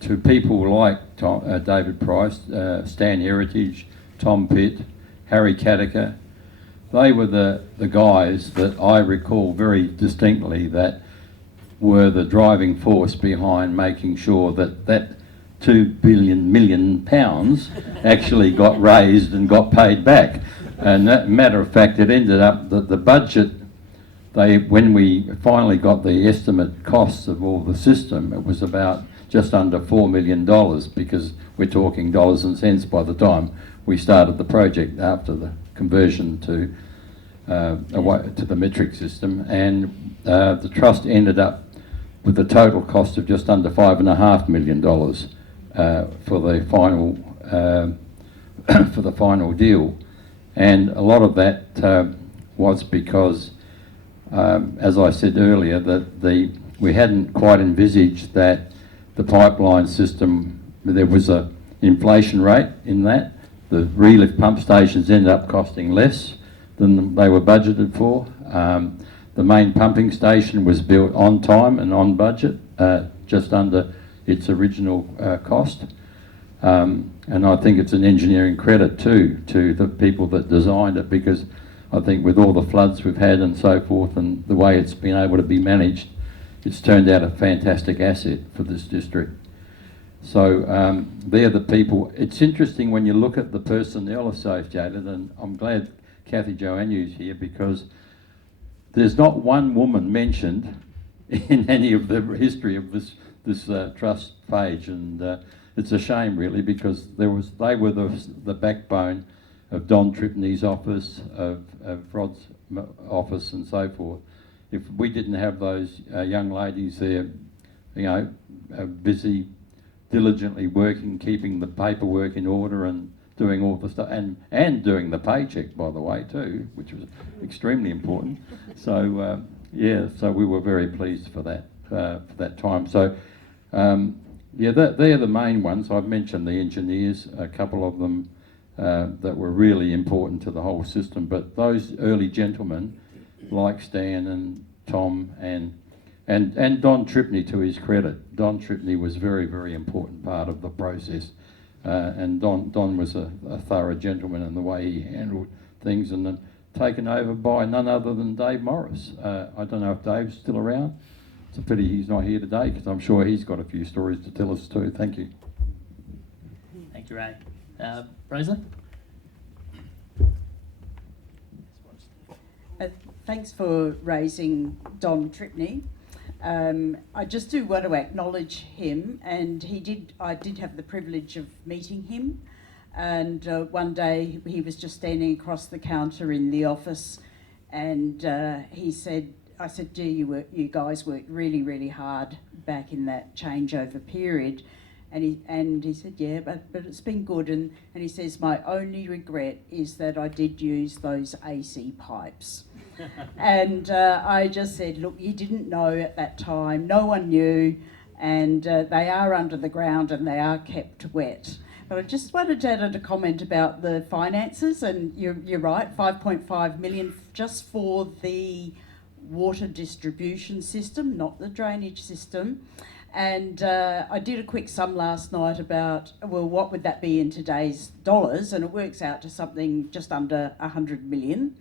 to people like David Price, Stan Heritage, Tom Pitt, Harry Caddicker. They were the guys that I recall very distinctly that were the driving force behind making sure that that £2 million actually got raised and got paid back. And that matter of fact, it ended up that the budget, when we finally got the estimate costs of all the system, it was about just under $4 million, because we're talking dollars and cents by the time we started the project after the conversion to the metric system. And the trust ended up with a total cost of just under $5.5 million for the final deal. And a lot of that was because, as I said earlier, that we hadn't quite envisaged that the pipeline system, there was a inflation rate in that. The relift pump stations ended up costing less than they were budgeted for. The main pumping station was built on time and on budget, just under its original cost. And I think it's an engineering credit too to the people that designed it, because I think with all the floods we've had and so forth and the way it's been able to be managed, it's turned out a fantastic asset for this district. So they're the people. It's interesting when you look at the personnel associated, and I'm glad Kathy Joannu's here, because there's not one woman mentioned in any of the history of this trust page, and it's a shame really, because they were the backbone of Don Tripney's office, of Rod's office, and so forth. If we didn't have those young ladies there, busy, diligently working, keeping the paperwork in order and doing all the stuff, and doing the paycheck, by the way, too, which was extremely important. So so we were very pleased for that time. So they're the main ones. I've mentioned the engineers, a couple of them that were really important to the whole system. But those early gentlemen, like Stan and Tom and Don Tripney, to his credit, Don Tripney was a very, very important part of the process. And Don was a thorough gentleman in the way he handled things, and then taken over by none other than Dave Morris. I don't know if Dave's still around. It's a pity he's not here today, because I'm sure he's got a few stories to tell us too. Thank you. Thank you, Ray. Rosalie? Thanks for raising Don Tripney. I just do want to acknowledge him, and I did have the privilege of meeting him, and one day he was just standing across the counter in the office, and I said, gee, you guys worked really, really hard back in that changeover period, And he said, yeah, but it's been good. And he says, my only regret is that I did use those AC pipes. And I just said, look, you didn't know at that time. No one knew. And they are under the ground and they are kept wet. But I just wanted to add a comment about the finances. And you're right, 5.5 million just for the water distribution system, not the drainage system. And I did a quick sum last night about, well, what would that be in today's dollars? And it works out to something just under 100 million.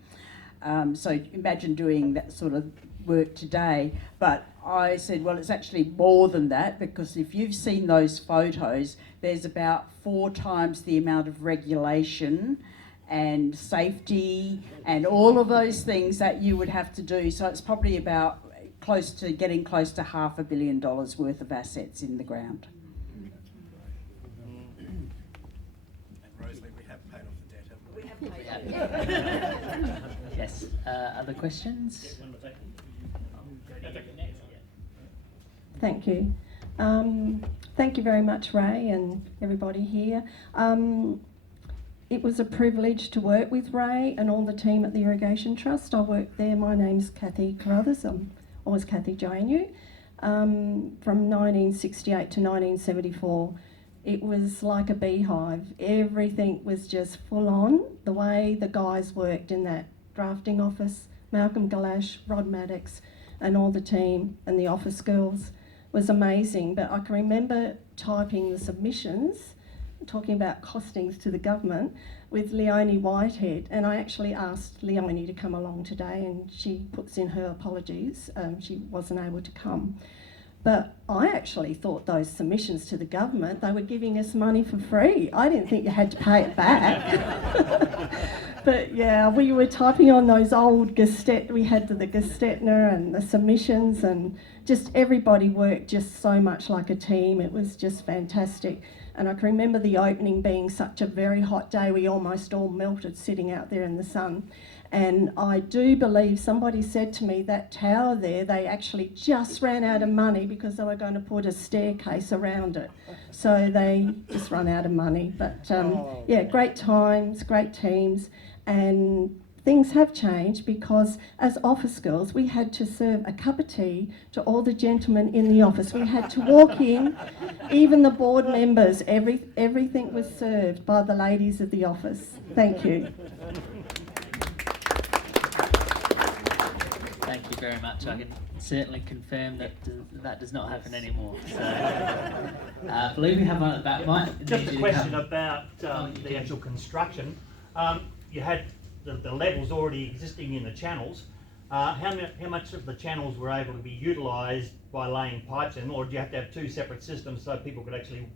So imagine doing that sort of work today. But I said, well, it's actually more than that, because if you've seen those photos, there's about 4 times the amount of regulation and safety and all of those things that you would have to do. So it's probably about getting close to $500 million worth of assets in the ground. And Rosalie, we have paid off the debt, haven't we? Yes. Other questions? Thank you. Thank you very much, Ray, and everybody here. It was a privilege to work with Ray and all the team at the Irrigation Trust. I worked there. My name's Kathy Carruthers. I was Kathy JNU. From 1968 to 1974, it was like a beehive. Everything was just full on. The way the guys worked in that drafting office, Malcolm Galash, Rod Maddox, and all the team and the office girls was amazing. But I can remember typing the submissions, talking about costings to the government with Leonie Whitehead, and I actually asked Leonie to come along today, and she puts in her apologies. She wasn't able to come. But I actually thought those submissions to the government, they were giving us money for free. I didn't think you had to pay it back. But yeah, we were typing on those old Gazette, we had the Gazettener and the submissions, and just everybody worked just so much like a team. It was just fantastic. And I can remember the opening being such a very hot day, we almost all melted sitting out there in the sun. And I do believe somebody said to me that tower there, they actually just ran out of money because they were going to put a staircase around it. So they just run out of money. But yeah, great times, great teams. And things have changed because as office girls, we had to serve a cup of tea to all the gentlemen in the office. We had to walk in, even the board members, everything was served by the ladies of the office. Thank you. Thank you very much. I can certainly confirm that that does not happen anymore. So, I believe we have one at the back. Might Just need a you to question come. about the actual construction. You had the levels already existing in the channels. How much of the channels were able to be utilised by laying pipes in, or do you have to have 2 separate systems so people could actually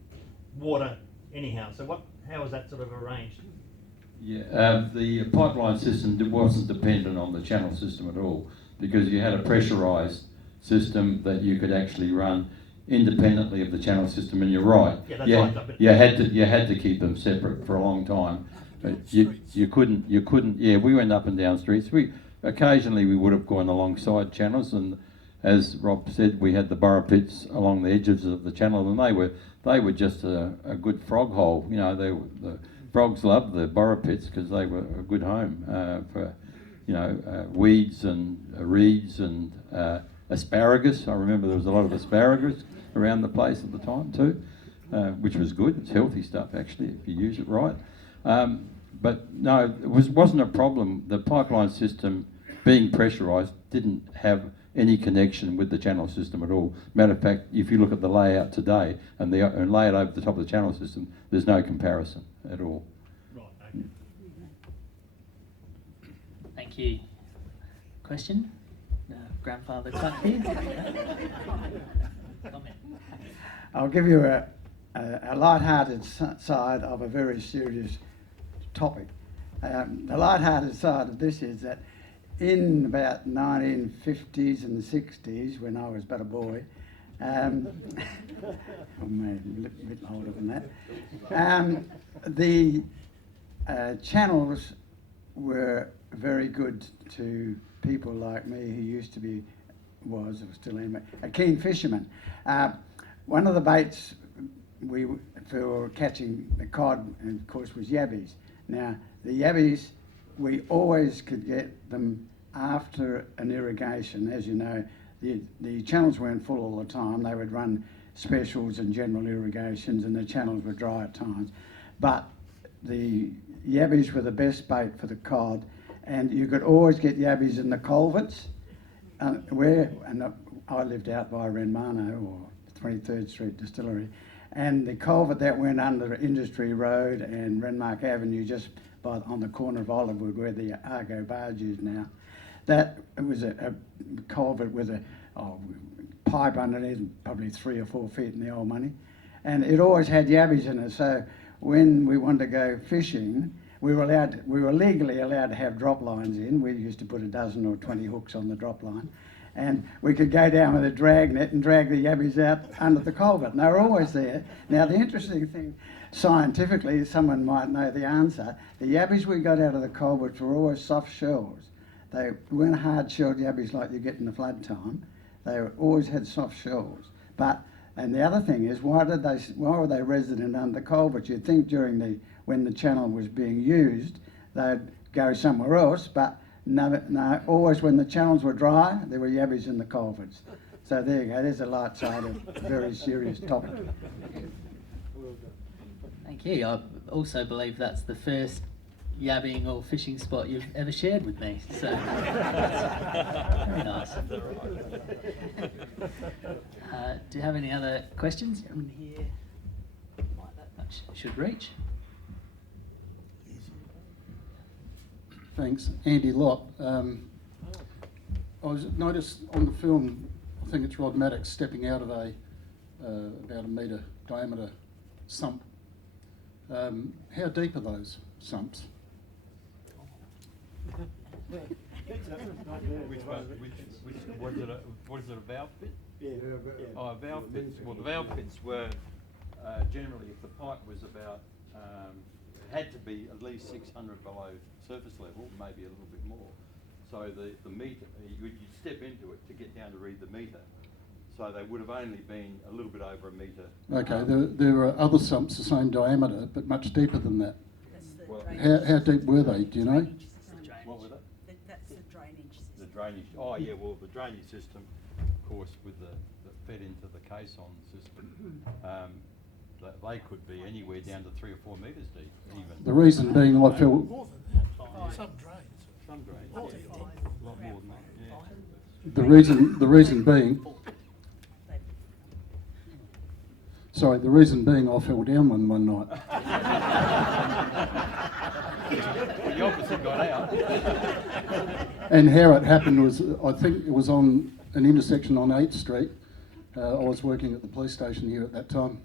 water anyhow? So how was that sort of arranged? Yeah, the pipeline system wasn't dependent on the channel system at all, because you had a pressurised system that you could actually run independently of the channel system. And you're right, Yeah, that's right. you had to keep them separate for a long time. But you couldn't. Yeah, we went up and down streets. Occasionally we would have gone alongside channels, and as Rob said, we had the burrow pits along the edges of the channel, and they were just a good frog hole. You know, the frogs loved the burrow pits because they were a good home for weeds and reeds and asparagus. I remember there was a lot of asparagus around the place at the time too, which was good. It's healthy stuff actually if you use it right. But no, it wasn't a problem. The pipeline system, being pressurised, didn't have any connection with the channel system at all. Matter of fact, if you look at the layout today and lay it over the top of the channel system, there's no comparison at all. Right, okay. Thank you. Question? Grandfather clock here. Comment. I'll give you a light-hearted side of a very serious topic. The light-hearted side of this is that in about 1950s and 60s, when I was but a boy, I'm maybe a bit older than that, the channels were very good to people like me who was or still am, a keen fisherman. One of the baits we for catching the cod, and of course was yabbies. Now the yabbies, we always could get them after an irrigation. As you know, the channels weren't full all the time. They would run specials and general irrigations, and the channels were dry at times. But the yabbies were the best bait for the cod, and you could always get yabbies in the culverts. I lived out by Renmark or 23rd Street Distillery, and the culvert that went under Industry Road and Renmark Avenue, just on the corner of Olivewood, where the Argo barge is now, that was a culvert with a pipe underneath, probably 3 or 4 feet in the old money, and it always had yabbies in it. So when we wanted to go fishing, we were legally allowed to have drop lines in. We used to put a dozen or 20 hooks on the drop line, and we could go down with a drag net and drag the yabbies out under the culvert, and they were always there. Now the interesting thing, scientifically, someone might know the answer, the yabbies we got out of the culverts were always soft shells. They weren't hard-shelled yabbies like you get in the flood time. They always had soft shells. And the other thing is, why were they resident under the culverts? You'd think when the channel was being used, they'd go somewhere else, but no, always when the channels were dry, there were yabbies in the culverts. So there you go, there's a light side of a very serious topic. Thank you. I also believe that's the first yabbing or fishing spot you've ever shared with me. So very nice. Do you have any other questions? In here, that should reach. Thanks, Andy Lott. I noticed on the film, I think it's Rod Maddox stepping out of about a metre diameter sump. How deep are those sumps? What is it, a valve pit? Yeah. Oh, valve pits. Well, the valve pits were generally, if the pipe was about, it had to be at least 600 below surface level, maybe a little bit more. So the meter, you'd step into it to get down to read the meter. So they would have only been a little bit over a metre. Okay, there are other sumps the same diameter, but much deeper than that. Well, How deep were they, do you know? what were they? That's the drainage system. The drainage. Oh yeah, well the drainage system, of course, with the fed into the caisson system, they could be anywhere down to 3 or 4 metres deep, even. The reason being, I feel More than that. Some drains. Some drains, yeah. A lot more than that, yeah. the reason being. Sorry, the reason being I fell down one night. Well, the opposite got out. And how it happened was, I think it was on an intersection on 8th Street. I was working at the police station here at that time,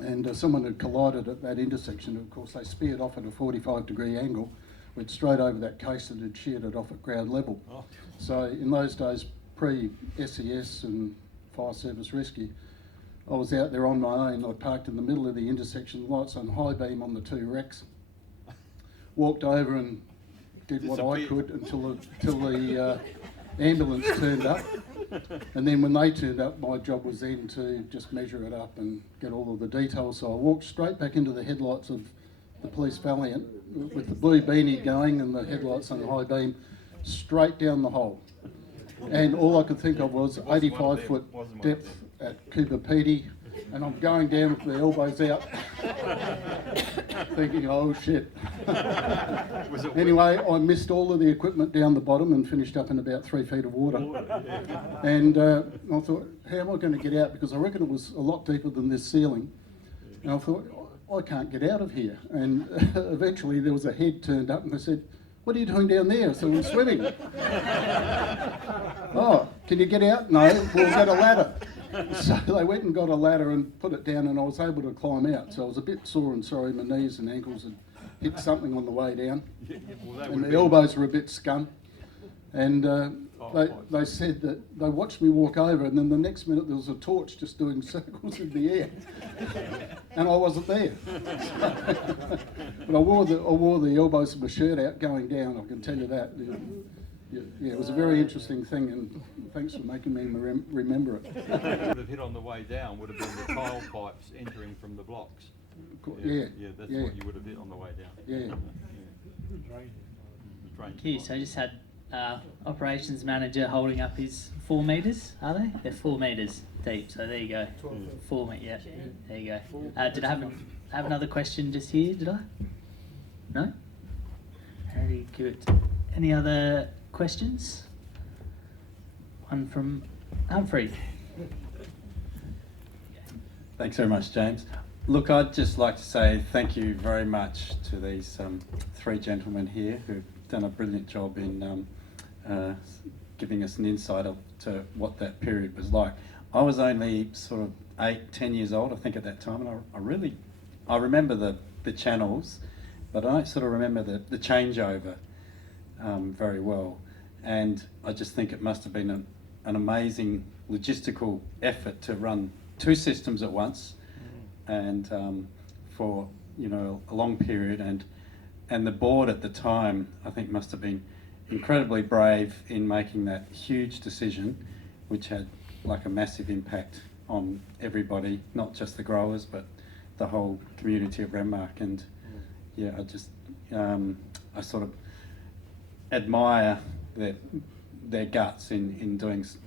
and someone had collided at that intersection. Of course, they speared off at a 45-degree angle, went straight over that case that had sheared it off at ground level. Oh. So in those days, pre-SES and fire service rescue, I was out there on my own. I parked in the middle of the intersection, lights on high beam on the 2 wrecks. Walked over and did what I could until the ambulance turned up. And then when they turned up, my job was then to just measure it up and get all of the details. So I walked straight back into the headlights of the Police Valiant with the blue beanie going and the headlights on high beam, straight down the hole. And all I could think of was 85-foot depth at Cooper Petey, and I'm going down with the elbows out, thinking, oh shit. Anyway, I missed all of the equipment down the bottom and finished up in about 3 feet of water. And I thought, how am I going to get out? Because I reckon it was a lot deeper than this ceiling. And I thought, I can't get out of here. And eventually there was a head turned up and they said, what are you doing down there? So I'm swimming. Oh, can you get out? No, we'll get a ladder. So they went and got a ladder and put it down, and I was able to climb out. So I was a bit sore and sorry, my knees and ankles had hit something on the way down. And the elbows were a bit scum. And they said that they watched me walk over, and then the next minute there was a torch just doing circles in the air. And I wasn't there. But I wore the elbows of my shirt out going down, I can tell you that. Yeah, it was a very interesting thing, and thanks for making me remember it. would have hit on the way down would have been the tile pipes entering from the blocks. Yeah, that's yeah. what you would have hit on the way down. Yeah. Thank you. So I just had operations manager holding up his 4 metres, are they? They're 4 metres deep, so there you go. 4 metres, yeah. There you go. Did I have another question just here, did I? No? Very good. Any other questions? One from Humphrey. Thanks very much, James. Look, I'd just like to say thank you very much to these 3 gentlemen here who've done a brilliant job in giving us an insight to what that period was like. I was only sort of 8, 10 years old, I think, at that time, and I remember the channels, but I don't sort of remember the changeover very well. And I just think it must have been an amazing logistical effort to run 2 systems at once, and for a long period, and the board at the time I think must have been incredibly brave in making that huge decision, which had like a massive impact on everybody, not just the growers but the whole community of Renmark. And yeah, I sort of admire their guts in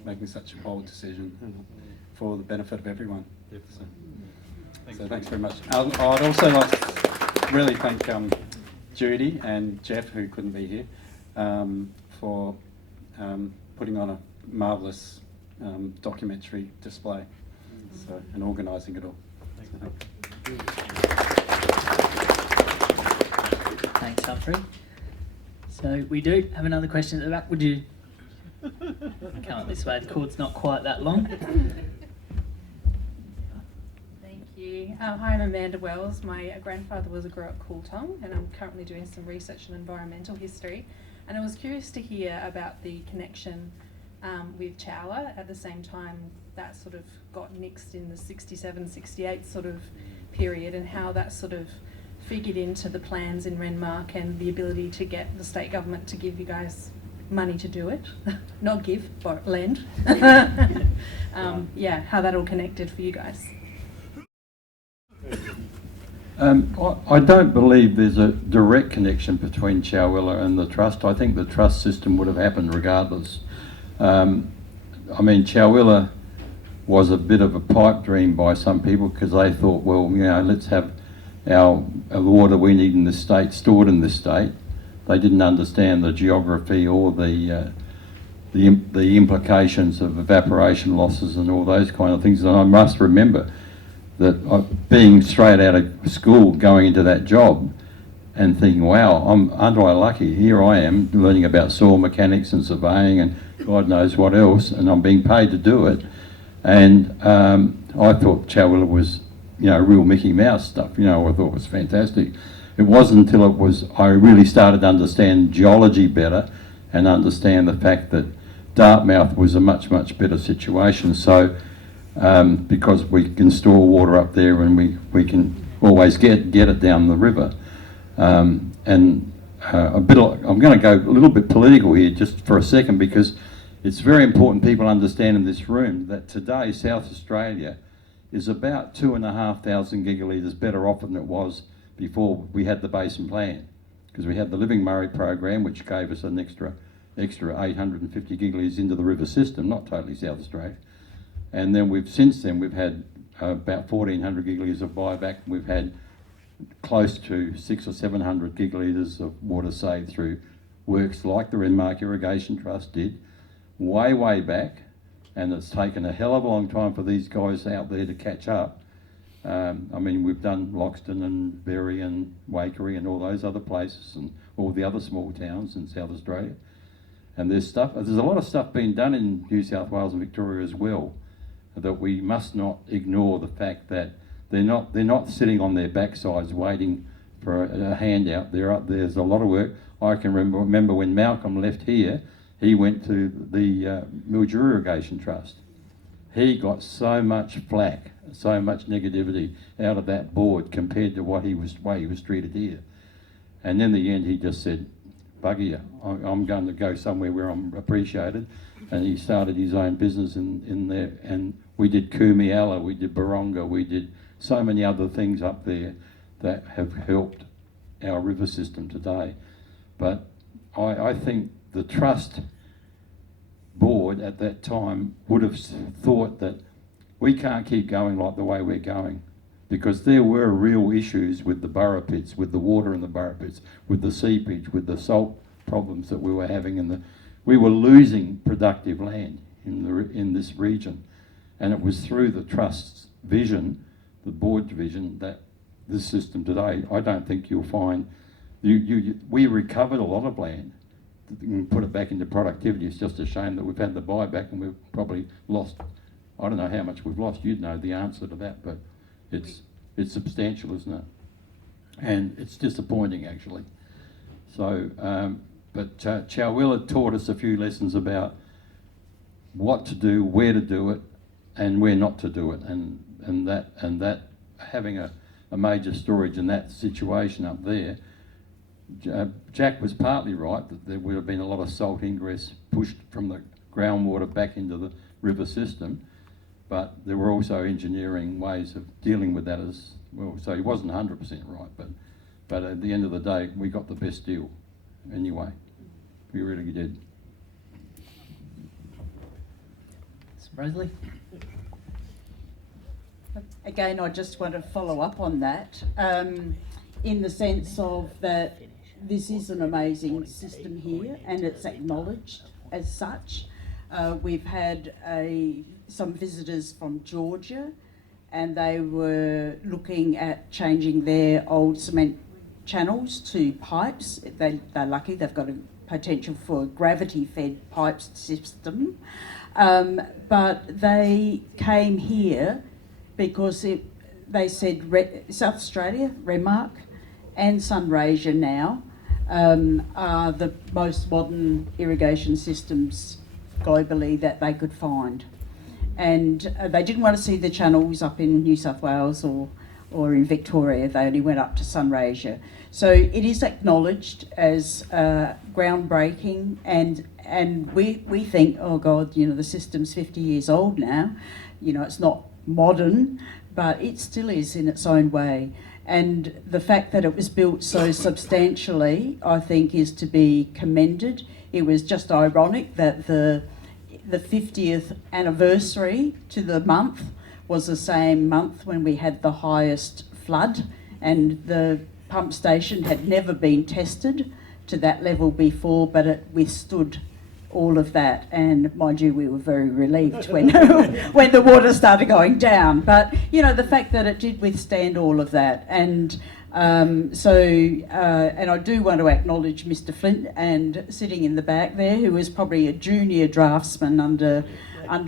making such a bold decision for the benefit of everyone. So thanks very much. I'd also like to really thank Judy and Jeff, who couldn't be here, for putting on a marvellous documentary display and organising it all. Thanks, Humphrey. So we do have another question at the back. Would you come up this way? The cord's not quite that long. Thank you. Hi, I'm Amanda Wells. My grandfather was a grower at Cooltongue, and I'm currently doing some research in environmental history. And I was curious to hear about the connection with Chowler. At the same time, that sort of got nixed in the 67, 68 sort of period, and how that sort of figured into the plans in Renmark and the ability to get the state government to give you guys money to do it. Not give, but lend. Yeah, how that all connected for you guys. I don't believe there's a direct connection between Chowella and the trust. I think the trust system would have happened regardless. I mean, Chowella was a bit of a pipe dream by some people, because they thought, well, let's have our water we need in this state stored in this state. They didn't understand the geography or the implications of evaporation losses and all those kind of things. And I must remember that being straight out of school, going into that job and thinking, wow, aren't I lucky? Here I am learning about soil mechanics and surveying and God knows what else, and I'm being paid to do it. And I thought Chowella was, real Mickey Mouse stuff. I thought it was fantastic. It wasn't until I really started to understand geology better and understand the fact that Dartmouth was a much, much better situation. So, because we can store water up there and we can always get it down the river. I'm going to go a little bit political here just for a second, because it's very important people understand in this room that today South Australia is about 2,500 gigalitres better off than it was before we had the basin plan, because we had the Living Murray program, which gave us an extra 850 gigalitres into the river system, not totally South Australia. And then since then we've had about 1,400 gigalitres of buyback. We've had close to 600 or 700 gigalitres of water saved through works like the Renmark Irrigation Trust did way back, and it's taken a hell of a long time for these guys out there to catch up. I mean, we've done Loxton and Berry and Waikerie and all those other places and all the other small towns in South Australia. And there's a lot of stuff being done in New South Wales and Victoria as well, that we must not ignore the fact that they're not sitting on their backsides waiting for a handout. There's a lot of work. I can remember when Malcolm left here, he went to the Mildura Irrigation Trust. He got so much flack, so much negativity out of that board compared to way he was treated here. And in the end, he just said, bugger you. I'm going to go somewhere where I'm appreciated. And he started his own business in there. And we did Kumiala, we did Baronga, we did so many other things up there that have helped our river system today. But I think the trust board at that time would have thought that we can't keep going like the way we're going, because there were real issues with the borough pits, with the water in the borough pits, with the seepage, with the salt problems that we were having, we were losing productive land in this region. And it was through the trust's vision, the board's vision, that this system today, I don't think you'll find, we recovered a lot of land and put it back into productivity. It's just a shame that we've had the buyback and we've probably lost, I don't know how much we've lost, you'd know the answer to that, but it's substantial, isn't it? And it's disappointing, actually. So, but Chowilla taught us a few lessons about what to do, where to do it, and where not to do it, and that having a major storage in that situation up there, Jack was partly right that there would have been a lot of salt ingress pushed from the groundwater back into the river system, but there were also engineering ways of dealing with that as well. So he wasn't 100% right, but at the end of the day, we got the best deal anyway. We really did. Rosalie? Again, I just want to follow up on that, in the sense of that this is an amazing system here and it's acknowledged as such. We've had some visitors from Georgia, and they were looking at changing their old cement channels to pipes. They're lucky, they've got a potential for a gravity-fed pipes system. But they came here because they said South Australia, Renmark and Sunraysia now are the most modern irrigation systems globally that they could find. And they didn't want to see the channels up in New South Wales or in Victoria. They only went up to Sunraysia. So it is acknowledged as groundbreaking, and we think, oh God, the system's 50 years old now. It's not modern, but it still is in its own way. And the fact that it was built so substantially, I think, is to be commended. It was just ironic that the 50th anniversary to the month was the same month when we had the highest flood, and the pump station had never been tested to that level before, but it withstood all of that. And mind you, we were very relieved when when the water started going down. But the fact that it did withstand all of that, and and I do want to acknowledge Mr. Flint, and sitting in the back there, who was probably a junior draftsman under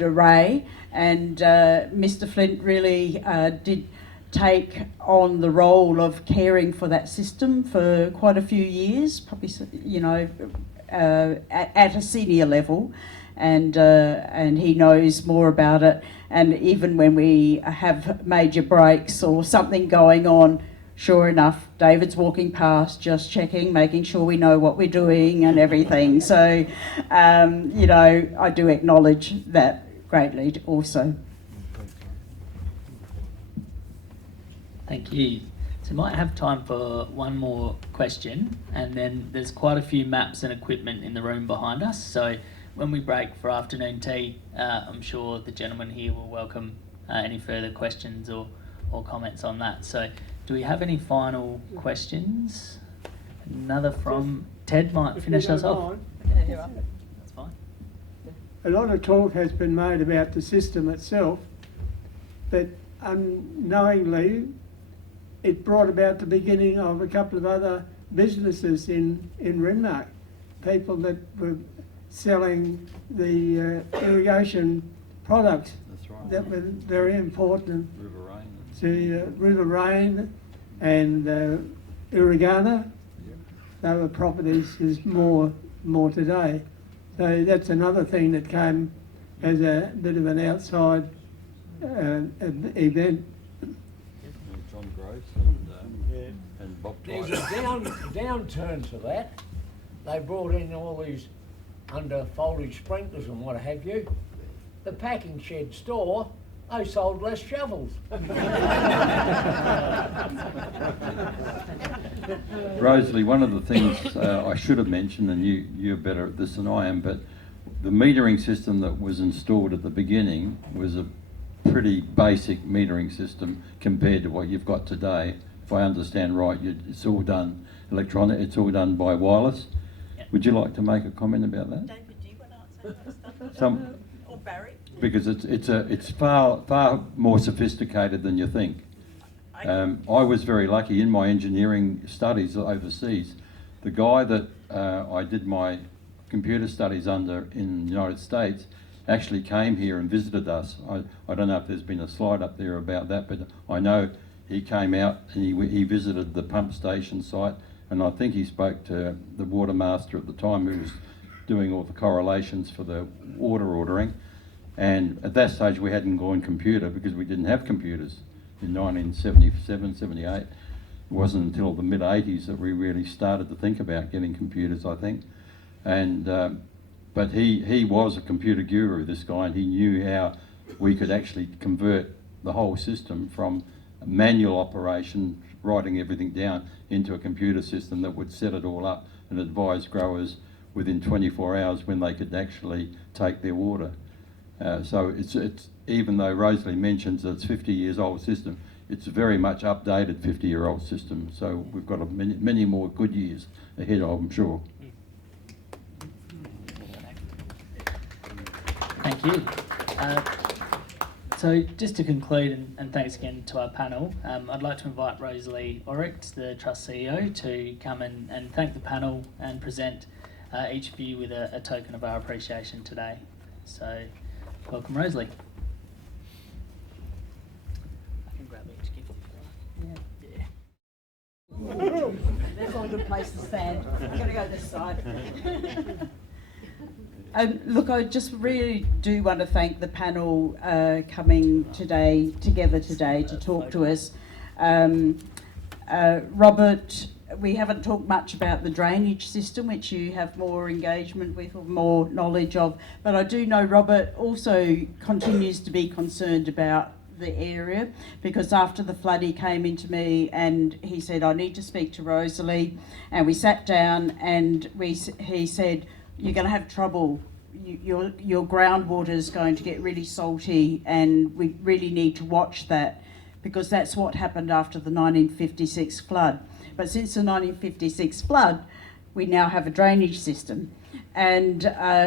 Ray, and Mr. Flint really did take on the role of caring for that system for quite a few years, probably at a senior level, and he knows more about it. And even when we have major breaks or something going on, sure enough, David's walking past, just checking, making sure we know what we're doing and everything. So, I do acknowledge that greatly also. Thank you. So might have time for one more question, and then there's quite a few maps and equipment in the room behind us. So when we break for afternoon tea, I'm sure the gentleman here will welcome any further questions or comments on that. So do we have any final questions? Another from Ted might finish us off. Yeah, that's fine. A lot of talk has been made about the system itself, but unknowingly it brought about the beginning of a couple of other businesses in Renmark. People that were selling the irrigation products. That's right. That were very important River Rain. to River Rain and Irrigana. They were properties is more today. So that's another thing that came as a bit of an outside event. John Groves and Bob There's Tyler. a downturn to that. they brought in all these under foliage sprinklers and what have you. The packing shed store, they sold less shovels. Rosalie, one of the things I should have mentioned, and you're better at this than I am, but the metering system that was installed at the beginning was a pretty basic metering system compared to what you've got today. If I understand right, it's all done electronic, it's all done by wireless. Yep. Would you like to make a comment about that? David, do you want to answer that stuff? Or Barry? Because it's far more sophisticated than you think. I was very lucky in my engineering studies overseas. The guy that I did my computer studies under in the United States actually came here and visited us. I don't know if there's been a slide up there about that, but I know he came out and he visited the pump station site, and I think he spoke to the water master at the time who was doing all the correlations for the water ordering. And at that stage we hadn't gone computer because we didn't have computers in 1977, 78. It wasn't until the mid-80s that we really started to think about getting computers, I think. And but he was a computer guru, this guy, and he knew how we could actually convert the whole system from a manual operation, writing everything down, into a computer system that would set it all up and advise growers within 24 hours when they could actually take their water. So it's even though Rosalie mentions that it's 50 years old system, it's a very much updated 50-year-old system. So we've got many more good years ahead, I'm sure. Thank you. So just to conclude, and thanks again to our panel, I'd like to invite Rosalie Orrick, the Trust CEO, to come and thank the panel and present each of you with a token of our appreciation today. So welcome, Rosalie. I can grab each gift if you like. Yeah. That's not a good place to stand. I'm going to go this side. Look, I just really do want to thank the panel coming together today to talk to us. Robert, we haven't talked much about the drainage system, which you have more engagement with or more knowledge of, but I do know Robert also continues to be concerned about the area, because after the flood he came into me and he said, I need to speak to Rosalie, and we sat down and he said, you're going to have trouble. Your groundwater is going to get really salty, and we really need to watch that, because that's what happened after the 1956 flood. But since the 1956 flood, we now have a drainage system. And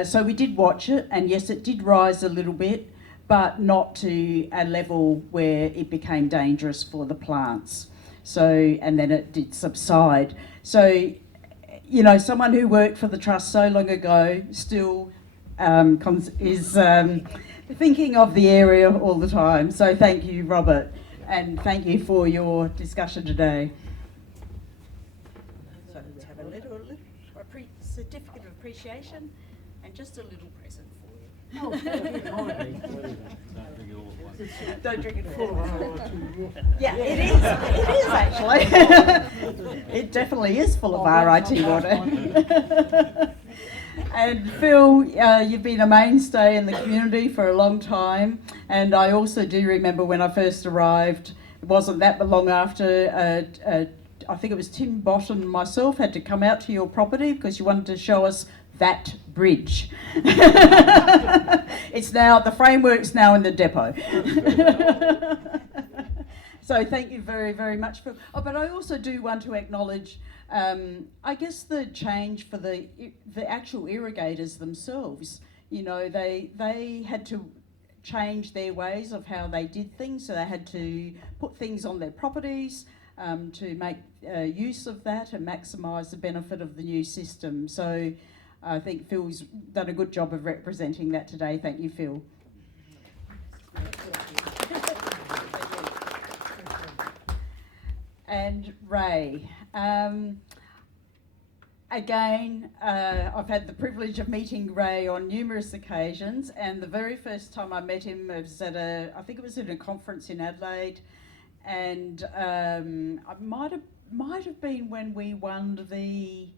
so we did watch it, and yes, it did rise a little bit, but not to a level where it became dangerous for the plants. So, and then it did subside. So, you know, someone who worked for the Trust so long ago still is thinking of the area all the time. So thank you, Robert, and thank you for your discussion today. So let's have a little certificate of appreciation and just a little present for you. Don't drink it full. Yeah, it is actually. It definitely is full of RIT water. And Phil, you've been a mainstay in the community for a long time, and I also do remember when I first arrived, it wasn't that long after, I think it was Tim Bottom and myself had to come out to your property because you wanted to show us that bridge. It's now, the framework's now in the depot. So thank you very, very much, Phil. Oh, but I also do want to acknowledge, I guess, the change for the actual irrigators themselves. You know, they had to change their ways of how they did things, so they had to put things on their properties to make use of that and maximise the benefit of the new system. So I think Phil's done a good job of representing that today. Thank you, Phil. And Ray. Again, I've had the privilege of meeting Ray on numerous occasions, and the very first time I met him was at I think it was at a conference in Adelaide, and it might have been when we won the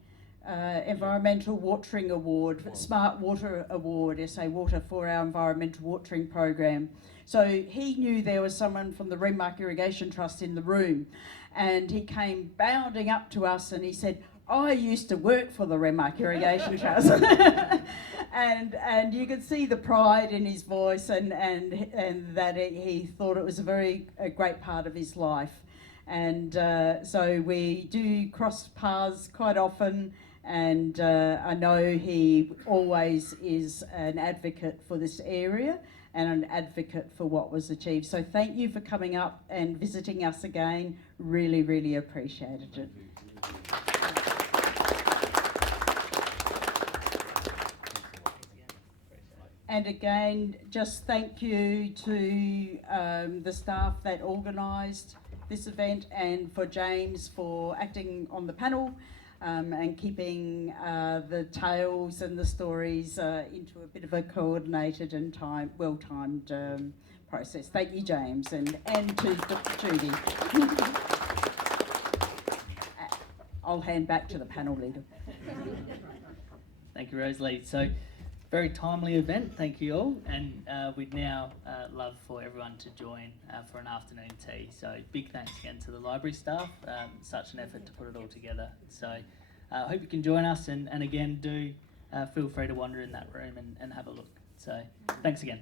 Environmental Watering Award, Smart Water Award, SA Water, for our environmental watering program. So he knew there was someone from the Renmark Irrigation Trust in the room, and he came bounding up to us and he said, "I used to work for the Renmark Irrigation Trust." and you could see the pride in his voice, and that he thought it was a great part of his life. And so we do cross paths quite often, and I know he always is an advocate for this area and an advocate for what was achieved. So thank you for coming up and visiting us again. Really, really appreciated it. And again, just thank you to the staff that organised this event, and for James for acting on the panel and keeping the tales and the stories into a bit of a coordinated and well-timed process. Thank you, James, and to Judy. I'll hand back to the panel leader. Thank you, Rosalie. So, very timely event, thank you all, and we'd now love for everyone to join for an afternoon tea. So big thanks again to the library staff, such an effort to put it all together. So I hope you can join us, and again do feel free to wander in that room and have a look. So thanks again.